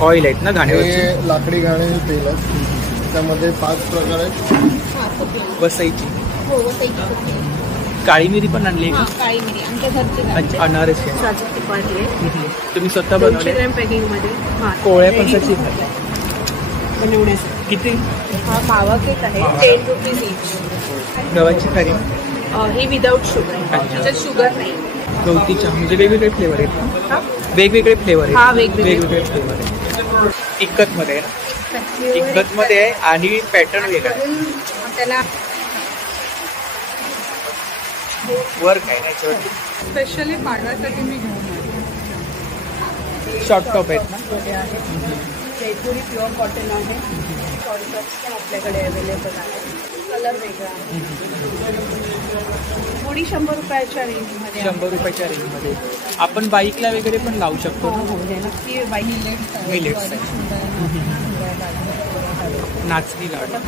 Oil आहेत ना घाण्यावरचे? लाकडी घाण्याचे तेल आहे. त्यामध्ये 5 प्रकार आहेत. वसईची. हो, वसईची. काळी मिरी पण आणली का? काळी मिरी आमच्या घरची. अच्छा, अनारस आहे. तुम्ही स्वतः बनवले? 200 ग्रॅम पॅकिंग मध्ये. कोळ्या पण कशी बनवण्यासाठी. किती? हा मावा केक आहे, 10 रुपीज इच. गव्हाची खारी ही विदाउट शुगर. त्याच्यात शुगर नाही. गवती चहा म्हणजे वेगवेगळे फ्लेवर आहेत ना? वेगवेगळे फ्लेवर आहेत. हा, वेगवेगळे फ्लेवर आहेत. इक्कत मध्ये आहे ना? इक्कत मध्ये आहे आणि पॅटर्न वेगळा आहे. त्याला वर्क आहे ना स्पेशली पाडव्यासाठी मी घेऊन शॉर्ट टॉप आहेत ना? जयपुरी प्युअर कॉटन आहे. आपल्याकडे अवेलेबल आहे. कलर वेगळा. थोडी 100 रुपयाच्या रेंजमध्ये. 100 रुपयाच्या रेंजमध्ये. आपण बाईकला वगैरे पण लावू शकतो. नक्की बाईक मिलेट्स नाचणी लाडू.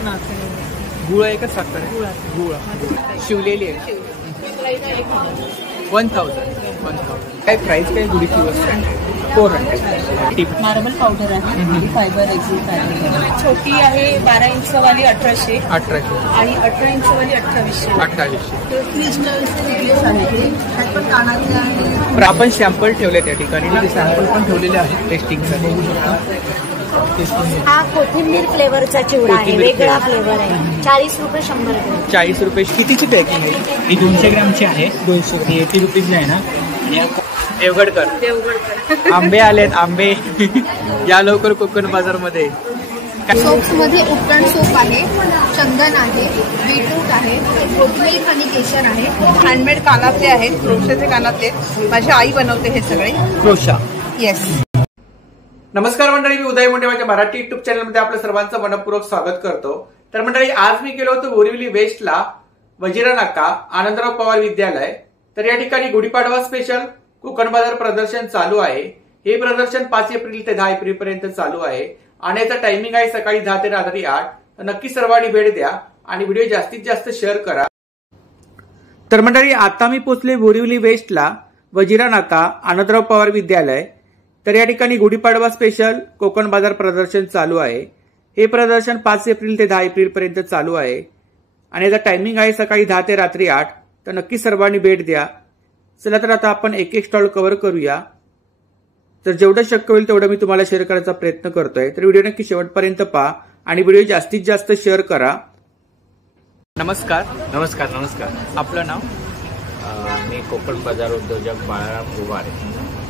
गुळ आहे का साखर आहे? गुळ. शिवलेली आहे. 1000. काय प्राइस काय गुढीची वस्तू? 400. मार्बल पावडर आहे. फायबर एक्झिट आहे. छोटी आहे 12 इंच वाली 1800. आणि 18 इंच वाली 2800. आपण सॅम्पल ठेवले त्या ठिकाणी. सॅम्पल पण ठेवलेले आहेत टेस्टिंगसाठी. बघू शकता. हा कोथिंबीर फ्लेवरचा चिवडा आहे. वेगळा फ्लेवर आहे. 40 रुपये 100 ग्रॅम. 40 रुपये. कितीची पॅकिंग आहे ही? 200 ग्रॅमची आहे. 200. 80 रुपीज आहे ना? देवगडकर. आंबे आलेत. आंबे या लवकर कोकण बाजार मध्ये. सोप्स मध्ये उपटन सोप आहे, चंदन आहे, बीटरूट आहे, कोथमिल आणि केशर आहे. हँडमेड कानातले आहेत. क्रोशाचे कानातले. माझी आई बनवते हे सगळे. क्रोशा. येस. नमस्कार मंडळी, मी उदय मुंडे माझ्या मराठी युट्यूब चॅनलमध्ये आपलं सर्वांचं मनपूर्वक स्वागत करतो. तर मंडळी, आज मी गेलो होतो बोरिवली वेस्टला, वजिरा नाका, आनंदराव पवार विद्यालय. तर या ठिकाणी गुढीपाडवा स्पेशल कोकण बाजार प्रदर्शन चालू आहे. हे प्रदर्शन 5 एप्रिल ते 10 एप्रिल पर्यंत चालू आहे आणि याचा टायमिंग आहे सकाळी 10 ते रात्री 8. तर नक्की सर्वांनी भेट द्या आणि व्हिडिओ जास्तीत जास्त शेअर करा. तर मंडळी, आता मी पोहोचले बोरिवली वेस्टला, वजिरा नाका, आनंदराव पवार विद्यालय. तर या ठिकाणी गुढीपाडवा स्पेशल कोकण बाजार प्रदर्शन चालू आहे. हे प्रदर्शन 5 एप्रिल ते 10 एप्रिल पर्यंत चालू आहे आणि याचा टायमिंग आहे सकाळी 10 ते रात्री 8. तर नक्की सर्वांनी भेट द्या. चला तर आता आपण एक एक स्टॉल कव्हर करूया. तर जेवढं शक्य होईल तेवढं मी तुम्हाला शेअर करायचा प्रयत्न करतोय. तर व्हिडिओ नक्की शेवटपर्यंत पहा आणि व्हिडिओ जास्तीत जास्त शेअर करा. नमस्कार. आपलं नाव? मी कोकण बाजार उद्योजक बाळाराम उभारे.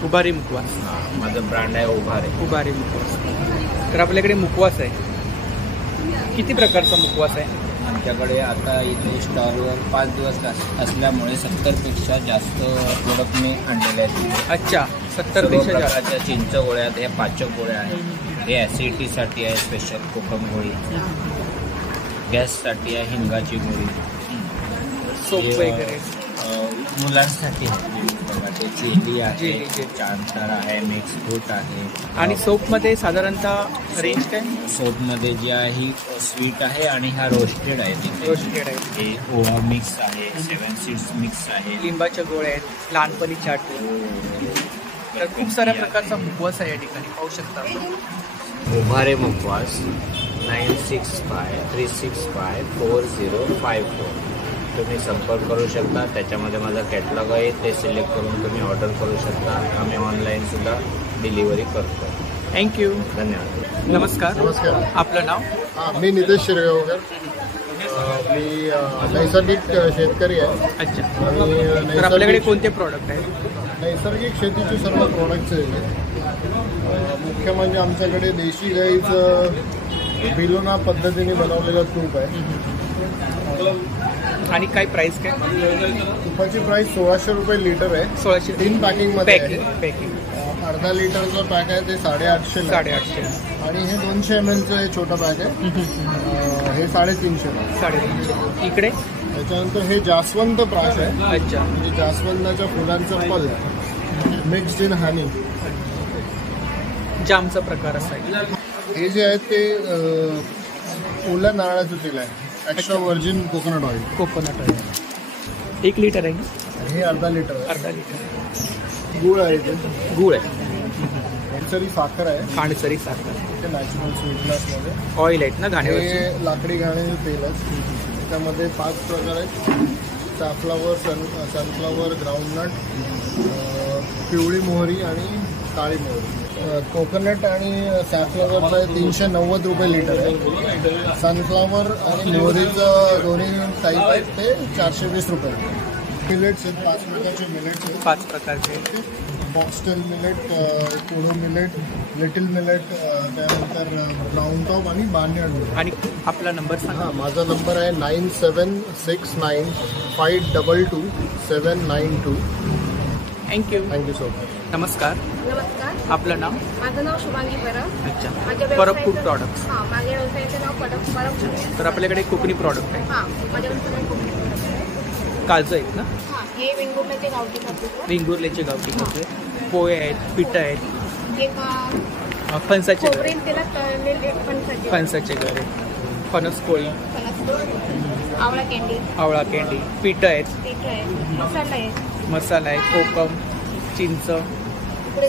उभारी मुखवास. माझं ब्रँड आहे उभारी मुखवास. तर आपल्याकडे मुखवास आहे. किती प्रकारचा मुखवास आहे आमच्याकडे? आता इथे स्टॉलवर 5 दिवस असल्यामुळे 70 पेक्षा जास्त प्रोडक्ट मी आणलेले आहेत. अच्छा, 70 पेक्षा जास्त. चिंच गोळ्या, हे पाचक गोळ्या आहेत. हे ऍसिडिटीसाठी आहे स्पेशल कोकम गोळी. गॅससाठी आहे हिंगाची गोळी. सोप वगैरे मुलांसाठी जेली आहे, चांदर आहे, मिक्स फ्रूट आहे. आणि सोप मध्ये साधारणतः रेंज काय? सोप मध्ये जी आहे ही स्वीट आहे आणि हा रोस्टेड आहे. हे ओवा मिक्स आहे, 7 सीड्स मिक्स आहे, लिंबाच्या गोळ्या आहेत, लहानपणी चाट. तर खूप साऱ्या प्रकारचा मुखवास आहे या ठिकाणी, पाहू शकता. उभारे मुखवास 9653654054. तुम्ही संपर्क करू शकता. त्याच्यामध्ये माझा कॅटलॉग आहे, ते सिलेक्ट करून तुम्ही ऑर्डर करू शकता. आम्ही ऑनलाईन सुद्धा डिलिव्हरी करतो. थँक्यू. धन्यवाद. नमस्कार. आपलं नाव? मी नितेश शिरगावकर. मी नैसर्गिक शेतकरी आहे. अच्छा. आणि तर आपल्याकडे कोणते प्रॉडक्ट आहेत? नैसर्गिक शेतीचे सर्व प्रॉडक्ट्स आहेत. मुख्य म्हणजे आमच्याकडे देशी गाईचं बिलोना पद्धतीने बनवलेलं तूप आहे. आणि काय प्राइस काय? तुपाची प्राइस 1600 रुपये लिटर आहे. 1600. 3 पॅकिंग मध्ये आहे. पॅकिंग. अर्धा लिटरचं पॅक आहे ते 850. आणि हे 200 ml चं छोटं पॅक आहे, हे 350. इकडे त्याच्यानंतर हे जास्वंत प्राश आहे. अच्छा. म्हणजे जास्वंदाच्या फुलांचं पल मिक्स्ड इन हनी. जामचा प्रकार असा आहे. हे जे आहे ते ओल्या नारळाचं तेल आहे. Extra virgin coconut oil. 1 litre आहे. हे अर्धा लिटर. अर्धा लिटर. गुळ आहे ते. गुळ आहे. खांडसरी साखर आहे, खांडसरी साखर, ते नॅचरल स्वीटनेसमध्ये. ऑइल आहेत ना घाण्यावर, हे लाकडी घाण्याचे तेल आहे. त्यामध्ये 5 प्रकार आहेत: सॅफ्लॉवर, सनफ्लॉवर, ग्राउंडनट, पिवळी मोहरी आणि काळी मोहरी. कोकोनट आणि सॅफ्लॉवरचं आहे 390 रुपये लिटर आहे. सनफ्लॉवर आणि मोहरीचं दोन्ही टाईप आहेत ते 420 रुपये. मिलेट्स आहेत, 5 प्रकारचे मिलेट्स आहेत. 5 प्रकारचे. फॉक्सटेल मिलेट, कोडो मिलेट, लिटिल मिलेट, त्यानंतर ब्राऊन टॉप आणि बार्नियार्ड मिलेट. आणि आपला नंबर सांगा. हां, माझा नंबर आहे 9769522792. Thank you so much. नमस्कार, नमस्कार, आपलं नाव? माझं नाव शुभांगी परब. अच्छा, माझ्या परब फूड प्रॉडक्ट्स. हां, माझ्या व्यवसायाचं नाव परब फूड. तर आपल्याकडे कोकणी प्रॉडक्ट आहे. हां, माझ्या व्यवसायाचं काजू आहेत ना? हां, हे वेंगुर्ल्याचे गावठी काजू. वेंगुर्ल्याचे गावठी काजू आहे, पोहे आहेत, पिठं आहेत, एक फणसाचे खोबरेल तेलात तळलेले फणसाचे गरे, फणस पोळी, आवळा कॅन्डी, आवळा कॅन्डी, पिठं आहेत, पीठ आहे, मसाला आहे, मसाला आहे, कोकम, चिंच,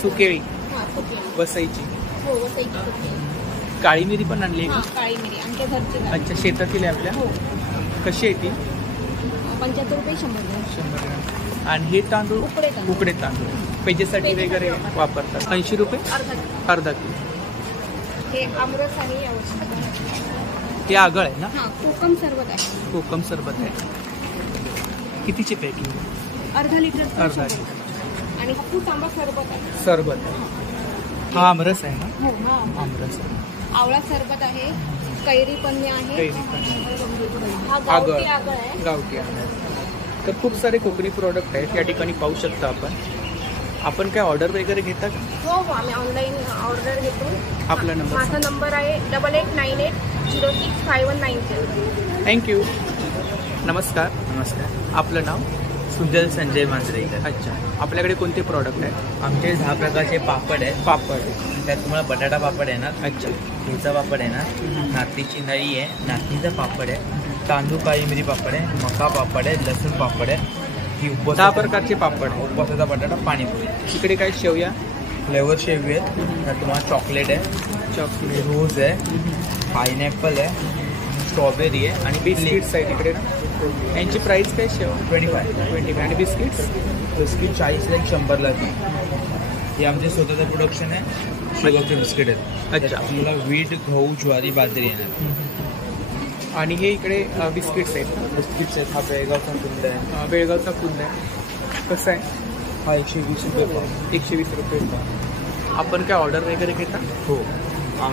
सुकेळी, हां, सुकेळी, वसईची, हो, वसईची सुकेळी, काळी मिरी पण आणली हां, आहे का? काळी मिरी आमच्या घरची आहे. अच्छा, शेतातील आहे आपल्या. हो, कशी आहे ती? 75 रुपये 100 ग्रॅम. 100 ग्रॅम. आणि हे तांदूळ उकडे तांदूळ. उकडे तांदूळ पेजेसाठी वगैरे वापरतात. 80 रुपये अर्धा किलो. हे आमरस आणि हे आगळ आहे ना? हां, कोकम सरबत आहे. कोकम सरबत आहे. कितीची पॅकिंग? अर्धा लिटर. अर्धा लिटर. आणि हापूस आंबा सरबत आहे. सरबत आहे. हा आमरस आहे ना? हो, हां, आमरस आहे. आवळा सरबत आहे, कैरी पन्नी आहे, कैरी पण, हा आगळ, गावठी आगळ आहे. गावठी आगळ. तर खूप सारे कोकणी प्रोडक्ट आहेत या ठिकाणी पाहू शकता आपण. आपण काय ऑर्डर वगैरे घेता का? हो हो, आम्ही ऑनलाईन ऑर्डर घेतो. आपला नंबर? माझा नंबर आहे 8898065197. थँक्यू. नमस्कार. नमस्कार, आपलं नाव? सुजल संजय मांजरेकर. अच्छा, आपल्याकडे कोणते प्रॉडक्ट आहेत? आमचे 10 प्रकारचे पापड आहेत. पापड. त्यात तुम्हाला बटाटा पापड येणार, अच्छा, ठेचा पापड येणार, नाचणीची नळी आहे, नाचणीचा पापड आहे, तांदूळ काळी मिरी पापड आहे, मका पापड आहे, लसूण पापड आहे. ही 10 प्रकारचे पापड. उपवासाचा बटाटा पाणीपुरी. इकडे काय शेवया, फ्लेवर शेवी आहेत. त्यात तुम्हाला चॉकलेट आहे, चॉकलेट, रोज आहे, पायनॅपल आहे, स्ट्रॉबेरी आहे आणि बिस्किट्स आहेत इकडे ना. यांची प्राइस काय? शेव 25. आणि बिस्किट्स? बिस्किट 40ला 100ला. हे आमचे स्वतःचं प्रोडक्शन आहे. शुगरचे बिस्किट आहेत. अच्छा. त्यात तुम्हाला वीट, गहू, ज्वारी, बाजरी येणार. आणि हे इकडे बिस्किट्स आहेत. बिस्किट्स आहेत. हा बेळगावचा कुंड आहे. बेळगावचा कुंद आहे. कसं आहे? हा 120 रुपये पाव. 120 रुपये. आपण काय ऑर्डर वगैरे घेता? हो,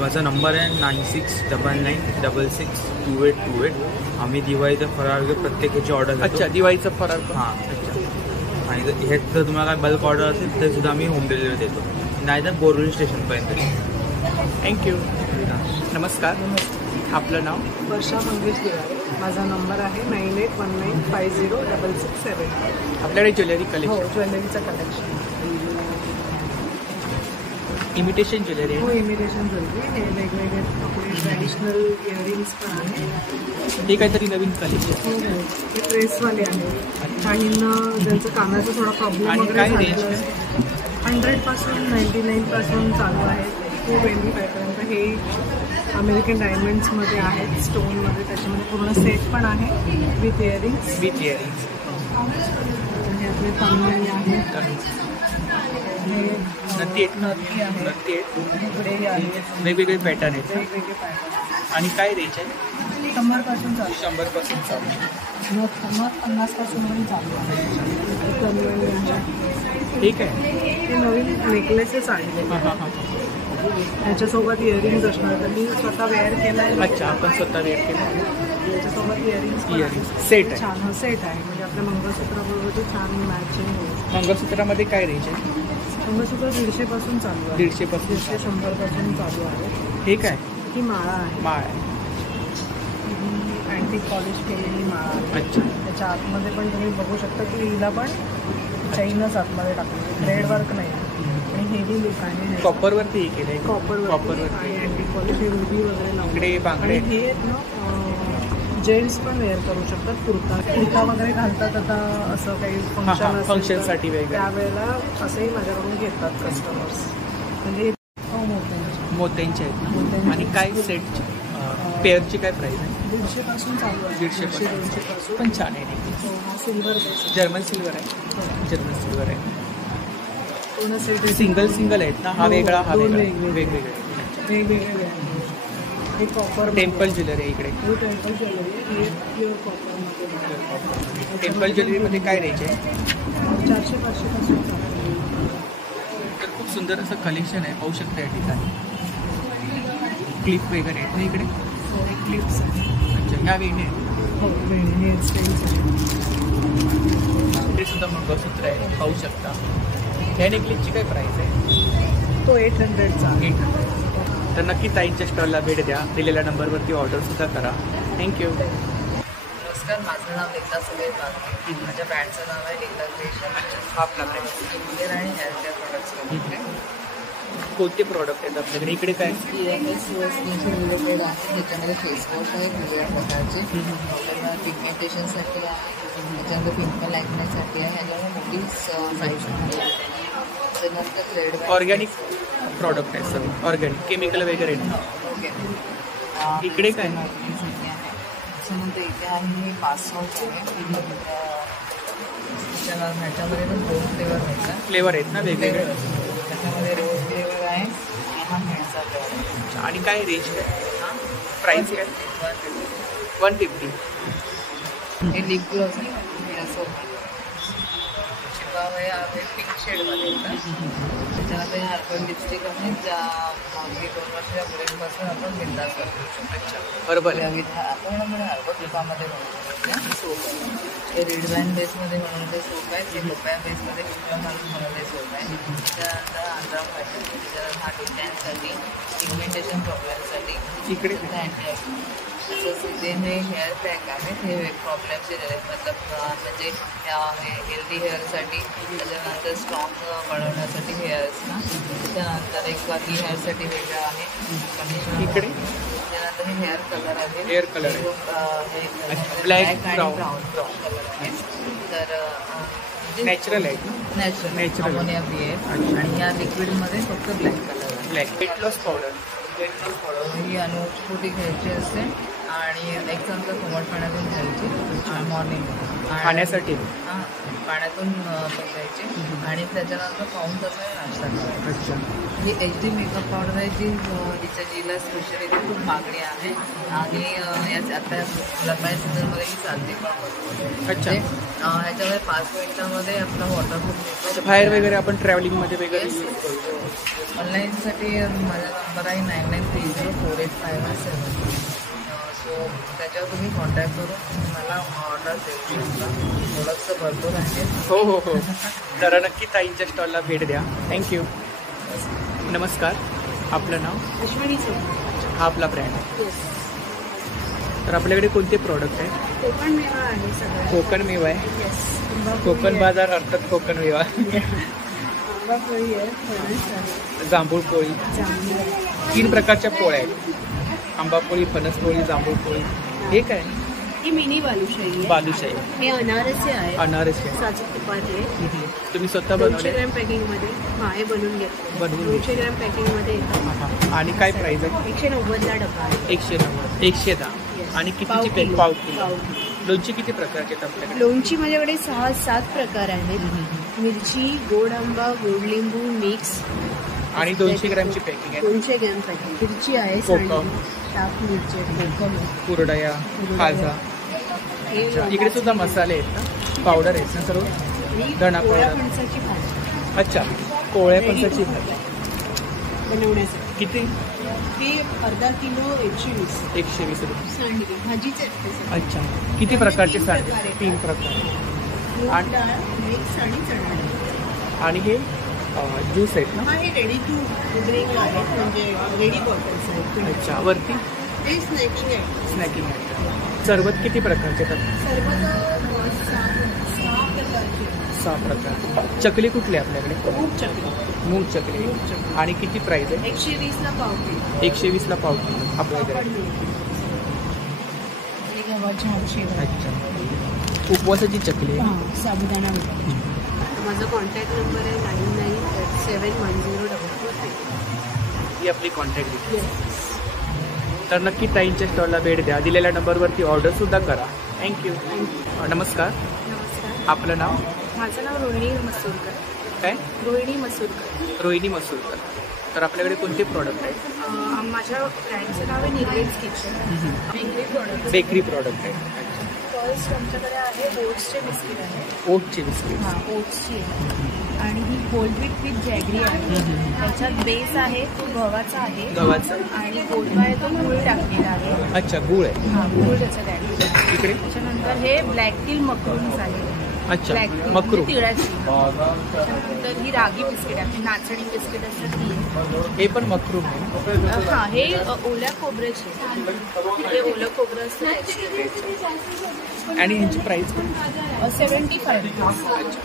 माझा नंबर आहे 9699662828. आम्ही दिवाळीचा फराळ वगैरे प्रत्येकाची ऑर्डर घेतो. अच्छा, दिवाळीचं फराळ. हां, अच्छा. आणि हे जर तुम्हाला काय बल्क ऑर्डर असेल तर सुद्धा आम्ही होम डिलिव्हरी देतो, नाहीतर बोरवली स्टेशनपर्यंत. थँक्यू. नमस्कार, आपलं नाव? वर्षा मंगेश दिवाळे. माझा नंबर आहे 9819506667. आपल्याकडे ज्वेलरी हो, कलेक्शन, ज्वेलरीचं कलेक्शन. इमिटेशन ज्वेलरी हो, आहे. Imitation jewellery. हे वेगवेगळे आपले ट्रॅडिशनल इयरिंग्स पण आहेत. हे काहीतरी नवीन कलेक्शन. हो हो, हे प्रेसवाले आहेत. काहींना ज्यांचं कानाचा थोडा प्रॉब्लेम आणि वगैरे काय झालेला रेंज? आहे. 100पासून 99पासून चालू आहे. 225पर्यंत. हे अमेरिकन डायमंड्समध्ये आहेत, स्टोनमध्ये. त्याच्यामध्ये पूर्ण सेट पण आहे विथ इयरिंग्स. With earrings. हे आपले तन्मणी आहेत. हे नत्ती आहेत. नथी आहे. नत्ती आहेत. इकडे आहेत वेगवेगळे पॅटर्न आहेत. वेगवेगळे पॅटर्न. आणि काय रेंज आहे? 100पासून चालू. 100 पासून चालू. मग 50पासून पण चालू आहे. तन्मणी आहे. ठीक आहे. हे नवीन नेकलेसेस आहेत. हां हां हां. त्याच्यासोबत इयरिंग्स असणार. तर मी स्वतः वेअर केला आहे. अच्छा, आपण स्वतः वेअर केलं. त्याच्यासोबत इयरिंग्स इयरिंग्स सेट आहे. छान सेट आहे. म्हणजे आपल्या मंगळसूत्राबरोबर ते छान मॅचिंग होईल. मंगळसूत्रामध्ये काय रेंज आहे? मंगळसूत्र 150पासून चालू आहे. 150 पासून. 100पासून चालू आहे. ठीक आहे. ही माळा आहे. माळ आहे. अँटिक पॉलिश केलेली माळा आहे. अच्छा. त्याच्या आतमध्ये पण तुम्ही बघू शकता की हिला पण चैनच आतमध्ये टाकली. थ्रेड वर्क नाही. आणि हेवी लुक आहे. कॉपरवरती हे केलं आहे. कॉपरवरती आणि अँटिक पॉलिश हे रुबी वगैरे लावून. इकडे बांगडे. आणि हे ना जेंट्स पण वेअर करू शकतात. कुर्ता वगैरे घालतात आता, असं काही फंक्शन फंक्शनसाठी वगैरे. त्यावेळेला असंही माझ्याकडून घेतात कस्टमर्स. म्हणजे मोत्यांचे आहेत ना. आणि काय सेट पेअरची काय प्राईस आहे? 150 पासून चालू आहे. 150 200 पासून. पण छान आहे. हो, हा सिल्वर बेस जर्मन सिल्वर आहे. जर्मन सिल्वर आहे. पूर्ण सेट सिंगल आहेत ना. हा वेगळा हा दोन वेगळा वेगवेगळे. वेगवेगळे. हे कॉपर टेम्पल ज्वेलरी आहे इकडे. हे टेम्पल ज्वेलरी हे प्युअर कॉपरमध्ये. टेम्पल ज्वेलरीमध्ये काय रेंज आहे? 400-500 पासून चालू आहे. तर खूप सुंदर असं कलेक्शन आहे, पाहू शकता या ठिकाणी. क्लिप वगैरे आहेत ना इकडे. हे क्लिप्स अच्छा, ह्या वेणी आहेत. हो हे स्टेन्स इकडे सुद्धा मंगळसूत्र आहे, पाहू शकता. ह्या नेकलेसची काय प्राईस आहे? तो 800चा आहे. तर नक्की ताईंच्या स्टॉलला भेट द्या. दिलेल्या नंबरवरती ऑर्डरसुद्धा करा. थँक्यू. नमस्कार, माझं नाव एकता सुरेश बागरे. माझ्या ब्रँडचं नाव आहे एकता क्रिएशन. हा आपला ब्रँड. स्किनकेअर आणि हेअरकेअर प्रोडक्ट्स बनवते. कोणते प्रॉडक्ट आहेत आपल्याकडे? इकडे काय? EMS स्किनचे रिलेटेड आहे. त्याच्यामध्ये फेस वॉश आहे वेगवेगळ्या प्रकारचे. आपल्याला पिगमेंटेशनसाठी आहे, त्याच्यानंतर पिंपल ॲक्नेसाठी आहे. ह्याच्यामध्ये मोठी साईज आहे. त्याच्यानंतर रेड ऑर्गॅनिक प्रॉडक्ट आहे सर. ऑर्गॅनिक केमिकल वगैरे नाही. ओके. इकडे काय? त्याच्यानंतर इथे आहे पास सॉल्ट आहे. ह्याच्यामध्ये पण 2 फ्लेवर मिळतात. फ्लेवर आहेत ना वेगवेगळे. त्याच्यामध्ये रोज फ्लेवर आहे आणि हा हँडचा फ्लेवर आहे. आणि काय रेंज काय? प्राईस काय? 150. हे लिप ग्लोव्स आहे. हे असं शिकाव आहे पिंक शेडमध्ये येतात. त्याच्यानंतर हर्बल लिपस्टिक आहे ज्या मागली 2 वर्षाच्या मुलींपासून आपण बिंदास वापरू शकतो. अच्छा, बरोबर आहे. पूर्णपणे हर्बल लिपामध्ये बनवतो. सोप आहे. हे रेड वाईन बेसमध्ये बनवलेले सोप आहे. ते लोपया बेसमध्ये कुठल्या घालून बनवलेले सोप आहे. त्याच्यानंतर आंध्रा फायटर. त्याच्यानंतर हा डोक्यांसाठी पिगमेंटेशन प्रॉब्लेमसाठी इकडे अँटी तसंच इथे हे हेअर पॅक आहेत. हे प्रॉब्लेमचे मतलब म्हणजे हेल्दी हेअरसाठी. त्याच्यानंतर स्ट्रॉंग बनवण्यासाठी हेअर्सना. त्याच्यानंतर एक कर्ली हेअरसाठी वेगळं आहे कंडिशनर. इकडे त्याच्यानंतर हे हेअर कलर आहे. हेअर कलर ब्लॅक आणि ब्राऊन कलर आहे. तर नॅचरल आहे. Natural ammonia BF. आणि या लिक्विडमध्ये फक्त ब्लॅक कलर आहे. Black weight loss powder. ही अनुस्फुटी घ्यायची असते आणि एक चमचा कोमट पाण्यातून घ्यायची मॉर्निंग खाण्यासाठी. हां, पाण्यातून घ्यायची आणि त्याच्यानंतर पाऊण तास नाश्ता करायचा. अच्छा. ही HD मेकअप पावडर आहे जिला स्पेशली खूप मागणी आहे आणि आता लग्नाच्या सीझनमध्ये ही चालते पण. अच्छा. ह्याच्यामध्ये 5 मिनिटामध्ये आपला वॉटरप्रूफ मेकअप. बाहेर वगैरे आपण ट्रॅव्हलिंगमध्ये वगैरे ऑनलाईनसाठी माझा नंबर आहे 9930485117. सो त्याच्यावर तुम्ही कॉन्टॅक्ट करून मला ऑर्डर देऊ शकता. प्रोडक्ट्स भरपूर आहेत. हो हो हो. तर नक्की ताईंच्या स्टॉलला भेट द्या. थँक्यू. नमस्कार, आपलं नाव? अश्विनी चौधरी. हा आपला ब्रँड आहे. तर आपल्याकडे कोणते प्रॉडक्ट आहे? कोकण मेवा आहे सगळं. कोकण मेवा आहे. येस. कोकण बाजार अर्थात कोकण मेवा. आंबापोळी आहे, फणस आहे, जांभूळ पोळी. जांभूळ आहे. 3 प्रकारच्या पोळ्या आहेत. आंबापोळी, फणसपोळी, जांभूळ पोळी. हे काय? ही मिनी बालुशाही आहे. बालुशाही. हे अनारसे आहे. अनारसे. साजूक तुपातले. तुम्ही स्वतः 200 बनवले? ग्रॅम पॅकिंगमध्ये. हां, हे बनवून घेतलं. बनवून 200 ग्रॅम पॅकिंगमध्ये येतं. आणि काय प्राइस आहे? 190ला डबा आहे. 190. 110. आणि कितीची पॅक? पाव किलो. लोणची किती प्रकारचे आहेत आपल्याकडे? लोणची माझ्याकडे 6-7 प्रकार आहेत. मिरची, गोड आंबा, गोड लिंबू मिक्स. आणि 200 ग्रॅमची पॅकिंग आहे. 200 ग्रॅम पॅकिंग. मिरची आहे, कोकम, शाप मिरची, कोकम, कुरडया, खाजा. इकडे सुद्धा मसाले आहेत ना, पावडर आहेत ना सर्व? धणा पोळ्या पावडर. फणसाची भाजी अच्छा, कोवळ्या फणसाची भाजी बनवण्यासाठी. किती? हे अर्धा किलो 120. 120 रुपये. सांडगे भाजीचे असते सगळे. अच्छा, किती प्रकारचे सांडगे? प्रकार आहेत. 3 प्रकार. मूग डाळ, मिक्स आणि चणा डाळ. आणि हे ज्यूस आहेत ना? हा, हे रेडी टू ड्रिंक आहेत, म्हणजे रेडी बॉटल्स आहेत. अच्छा, वरती हे स्नॅकिंग आहे. स्नॅकिंग आहे. सरबत किती प्रकारचे आहेत? सर्व 6 प्रकारचे. 6 प्रकार. चकली कुठली आहे आपल्याकडे? मूग चकली. मूग चकली. आणि किती प्राइस आहे? 120ला पाव किलो. 120ला पाव किलो आपल्याकडे. अच्छा, उपवासाची चकली आहे. हां, साबुदाणा वडा. माझा कॉन्टॅक्ट नंबर आहे 99871044. ही आपली कॉन्टॅक्ट डिटेल्स. तर नक्की ताईंच्या स्टॉलला भेट द्या. दिलेल्या नंबरवरती ऑर्डरसुद्धा करा. थँक्यू. नमस्कार. नमस्कार. आपलं नाव? माझं नाव रोहिणी मसूरकर. काय? रोहिणी मसूरकर. रोहिणी मसूरकर. तर आपल्याकडे कोणते प्रॉडक्ट आहेत? माझ्या ब्रँडचं नाव आहे निग्रेन्स kitchen. Bakery product. Bakery product आहे. फर्स्ट आमच्याकडे आहे ओट्सचे बिस्किट आहे. ओटचे बिस्किट. हां, ओट्सची आहे. आणि ही होल व्हीट विथ जॅगरी आहे. त्याच्यात बेस आहे तो गव्हाचा आहे. गव्हाचं. आणि गोडवा आहे तो गूळ टाकलेला आहे. अच्छा, गूळ आहे. हां, गूळ त्याच्यात ॲड केला. इकडे त्याच्यानंतर हे ब्लॅक टील मक्रून्स आहे. अच्छा, ब्लॅक टी मक्रू. तिळाची. त्याच्यानंतर ही रागी बिस्किट आहे. नाचणी बिस्किट असतात ती आहे. हे पण मक्रू आहे. हां, हे ओल्या खोबऱ्याचे. हे ओलं खोबरं असतं त्याची. आणि ह्यांची प्राइस पण? 75.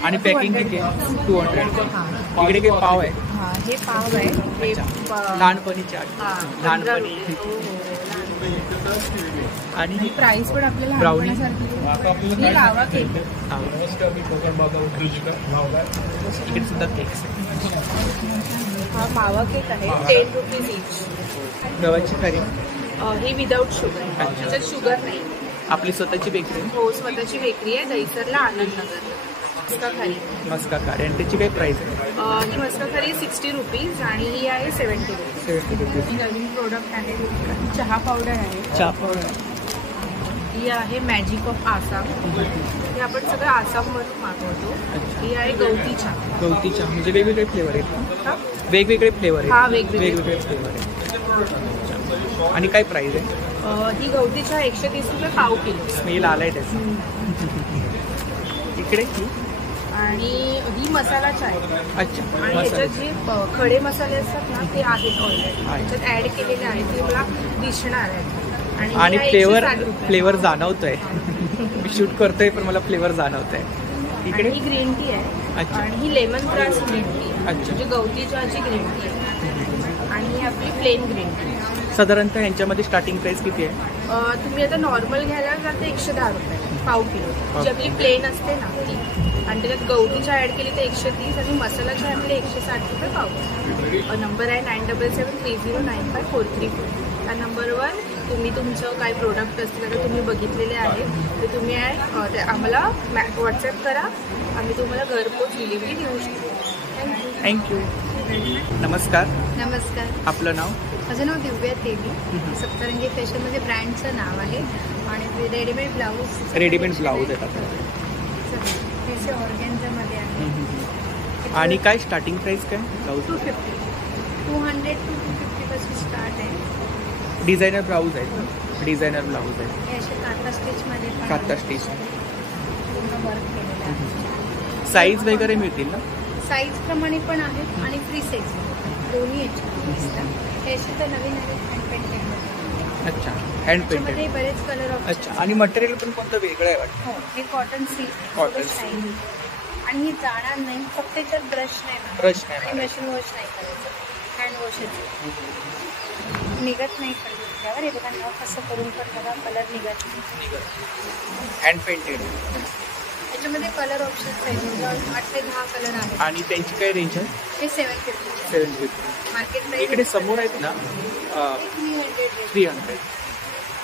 आणि पॅकिंग किती आहे? 200. इकडे काही पाव आहे? हां, हे पाव आहे. हे लहानपणीचे आठ. लहानपणी. आणि प्राइस पण आपल्याला ब्राउनी. लहानपणासारखी. हे लावा केक. इकडे सुद्धा केक्स. हा मावा केक आहे. 10 रुपीज इच. गव्हाची खरी. हे विदाऊट शुगर. त्याच्यात शुगर नाही. आपली स्वतःची बेकरी? हो, स्वतःची बेकरी आहे. दहीसरला आनंदनगर. मस्का खारी. मस्का खारी. आणि त्याची काय प्राइस आहे? ही मस्का खारी 60 रुपीज आणि ही आहे 70 रुपीज. 70 रुपीज. ही नवीन प्रोडक्ट आहे. चहा पावडर आहे. चहा पावडर. ही आहे मॅजिक ऑफ आसाम. हे आपण सगळं आसाममधून मागवतो. ही आहे गवती चहा. गवती चहा म्हणजे वेगवेगळे फ्लेवर आहेत? हा? वेगवेगळे फ्लेवर हा, आहेत. वेगवेगळे फ्लेवर आहेत. आणि काय प्राइस आहे? ही गवती चहा 130 रुपये पाव किलो. स्मेल आलाय त्याचा. इकडे आणि ही मसाला चाय. अच्छा. आणि ह्याच्यात जे खडे मसाले असतात ना ते आहेत ऑलरेडी ह्याच्यात ऍड केलेले आहेत. ते मला दिसणार आहेत. आणि फ्लेवर जाणवतोय. मी शूट करतोय पण मला फ्लेवर जाणवतोय. इकडे ही ग्रीन टी आहे. अच्छा. आणि ही लेमन ग्रास ग्रीन टी. अच्छा. म्हणजे गवती चहाची ग्रीन टी आहे. आणि ही आपली प्लेन ग्रीन टी. साधारणतः यांच्यामध्ये स्टार्टिंग प्राइस किती आहे? तुम्ही आता नॉर्मल घ्यायला जाल तर 110 रुपये पाव किलो. जी आपली प्लेन असते ना ती. आणि त्याच्यात गवती चहा ऍड केली तर 130 आणि मसाला चहा आपले 160 रुपये पाव किलो. नंबर आहे 9773095434. त्या नंबरवर तुम्ही तुमचं काय प्रोडक्ट असतील तर तुम्ही बघितलेले आहेत ते तुम्ही ते आम्हाला व्हॉट्सॲप करा. आम्ही तुम्हाला घरपोच डिलिव्हरी देऊ शकतो. थँक्यू. नमस्कार. नमस्कार. आपलं नाव? माझं नाव दिव्या तेली. सप्तरंगी फॅशनमध्ये ब्रँडचं नाव आहे. आणि रेडीमेड ब्लाऊज. रेडीमेड ब्लाऊज येतात. पीस ऑर्गेन्झामध्ये आहे. आणि काय स्टार्टिंग प्राइस काय ब्लाऊज? 250. 200 to 250 पासून स्टार्ट आहे. डिझायनर ब्लाऊज आहेत ना? डिझायनर ब्लाऊज आहे. हे असे काथा स्टिचमध्ये पण काथा स्टिच. पूर्ण वर्क केलेलं आहे. साईज वगैरे मिळतील ना? साईज प्रमाणे पण आहेत आणि फ्री साईज दोन्ही याच्यात. हे असे तर नवीन आहे हँड पेंटेड. अच्छा. Hand painted. त्याच्यामध्ये बरेच कलर ऑप्शन. अच्छा. आणि मटेरियल पण कोणतं वेगळं आहे वाटतं? हो, हे कॉटन सिल्क. Cotton shiny. आणि हे जाणार नाही. फक्त याच्यात ब्रश नाही मारायचा. ब्रश नाही आणि मशीन वॉश नाही करायचं. हँड वॉशच निघत नाही. पण दुसऱ्यावर हे बघा नख असं करून पण बघा कलर निघत नाही. Hand painted. त्याच्यामध्ये कलर ऑप्शन्स आहेत. 8 ते 10 कलर आहेत. आणि त्यांची काय रेंज आहे? हे 750. 750. मार्केट प्राइस इकडे समोर आहेत ना 300. 300.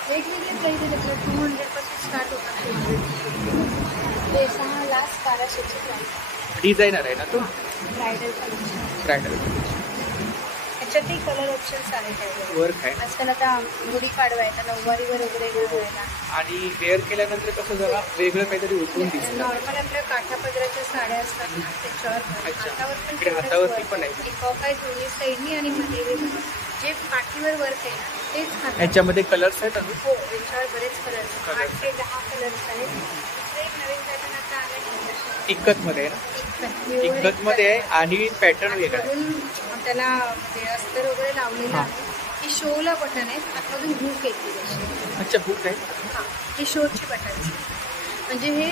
वेगवेगळे प्राइस आहेत. 200 पासून स्टार्ट होतात. 200 ते 6 लास्ट 1200ची प्राइस. डिझायनर आहे ना तो? Bridal collection. ब्रायडल. त्याच्यातही कलर ऑप्शन्स आहेत. वर्क आहे. आजकाल आता गुढी पाडवा आहे तर नऊवारीवर वगैरे घालायला. आणि वेअर केल्यानंतर कसं जरा वेगळं काहीतरी उठून दिसतं. नॉर्मल आपल्या काठा पदराच्या साड्या असतात ना त्याच्यावर. अच्छा. हातावर पण इकडे हातावरती पण आहे. एक ऑफ आहे दोन्ही साईडनी आणि मध्ये वेगळं. जे पाठीवर वर्क आहे ना तेच हातात. याच्यामध्ये कलर्स आहेत अजून? हो, याच्यावर बरेच कलर्स. 8 ते 10 कलर्स आहेत. दुसरं एक नवीन पॅटर्न आता आलं. इक्कत मध्ये आहे ना? इक्कत मध्ये आहे आणि पॅटर्न वेगळा आहे. त्याला अस्तर वगैरे लावलेलं आहे. ही शोला बटन आहे. आतमधून हुक येते. अच्छा. हुक आहे. हां, हे शोची बटन. म्हणजे हे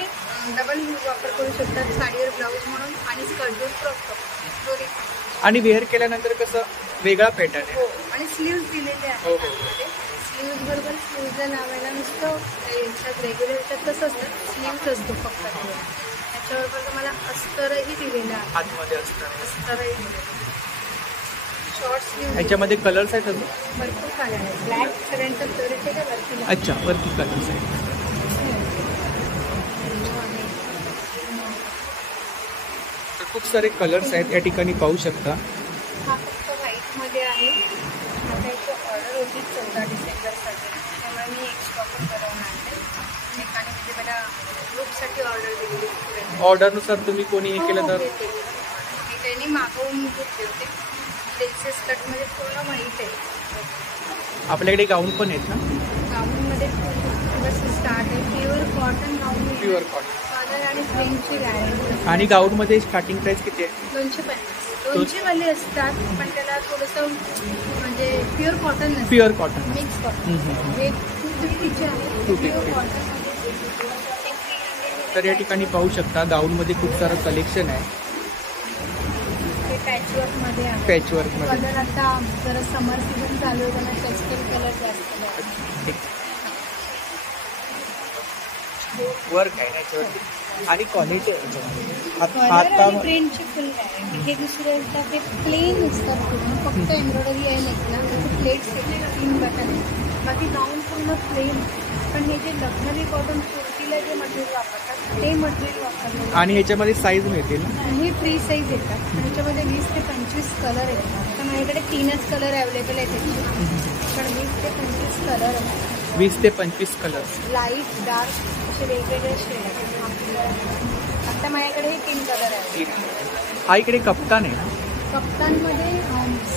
डबल वापर करू शकतात साडीवर ब्लाऊज म्हणून आणि स्कर्टवर फ्रॉक दोन्ही. आणि वेअर केल्यानंतर कसं वेगळा पॅटर्न आहे. हो, आणि स्लीव्ज दिलेले आहेत. हो. स्लीव्ज बरोबर स्लीव्जला लावायला नुसतं याच्यात रेग्युलर याच्यात कसं असतं स्लीव्ज असतो फक्त. त्याच्याबरोबर मला अस्तरही दिलेलं आहे. हातमध्ये असतं. अस्तरही दिलेलं. शॉर्ट स्लीव ह्याच्यामध्ये कलर्स आहेत अजून? भरपूर कलर आहे. ब्लॅक सगळ्यांचा फेवरेट आहे का वरती? अच्छा, वरती कलर्स आहेत. तर खूप सारे कलर्स आहेत या ठिकाणी पाहू शकता. हा फक्त व्हाईटमध्ये आहे. आता एक ऑर्डर होती 14 डिसेंबरसाठी, त्यामुळे मी एक्स्ट्रा पण करून आणले. एकाने म्हणजे मला ग्रुपसाठी ऑर्डर दिलेली. ऑर्डरनुसार तुम्ही कोणी हे केलं तर? मी त्यांनी मागवून घेतले होते. प्रिन्सेस कटमध्ये पूर्ण व्हाईट आहे. आपल्याकडे गाऊन पण आहेत ना? गाऊनमध्ये बस स्टार्ट आहे. प्युअर कॉटन गाऊन, प्युअर कॉटन कलर आणि प्रिंटची गॅरंटी. आणि गाऊनमध्ये स्टार्टिंग प्राइस किती आहे? 250. 200 वाले असतात, पण त्याला थोडंसं म्हणजे प्युअर कॉटन नसतं, प्युअर कॉटन. Mix cotton. हे 250चे आहे. 250. Pure cotton. तर या ठिकाणी पाहू शकता गाऊनमध्ये खूप सारं कलेक्शन आहे. हे पॅचवर्कमध्ये आहे. पॅचवर्कमध्ये कलर आता जरा समर सीझन चालू होतं ना, पेस्टल कलर जास्त आहे. वर्क आहे ना याच्यावरती आणि क्वालिटी आहे याच्यामध्ये. कलर आणि प्रिंटची फुल गॅरंटी. हे दुसरे असतात ते प्लेन असतात पूर्ण, फक्त एम्ब्रॉयडरी आहे नेकला. प्लेट्स येते 3 बटन. बाकी गाऊन पूर्ण प्लेन. पण हे जे लग्नरी कॉटन कुर्तीला जे मटेरियल वापरतात ते मटेरियल वापरलं. आणि ह्याच्यामध्ये साईज मिळतील ना? हे 3 साईज येतात. ह्याच्यामध्ये 20 ते 25 कलर येतात. तर माझ्याकडे 3च कलर अवेलेबल आहेत त्याचे. पण 20 ते 25 कलर आहेत. 20 ते 25 कलर्स. लाईट डार्क असे वेगवेगळे शेड आहेत. आता माझ्याकडे हे 3 कलर आहेत. हा इकडे कप्तान आहे ना? कप्तानमध्ये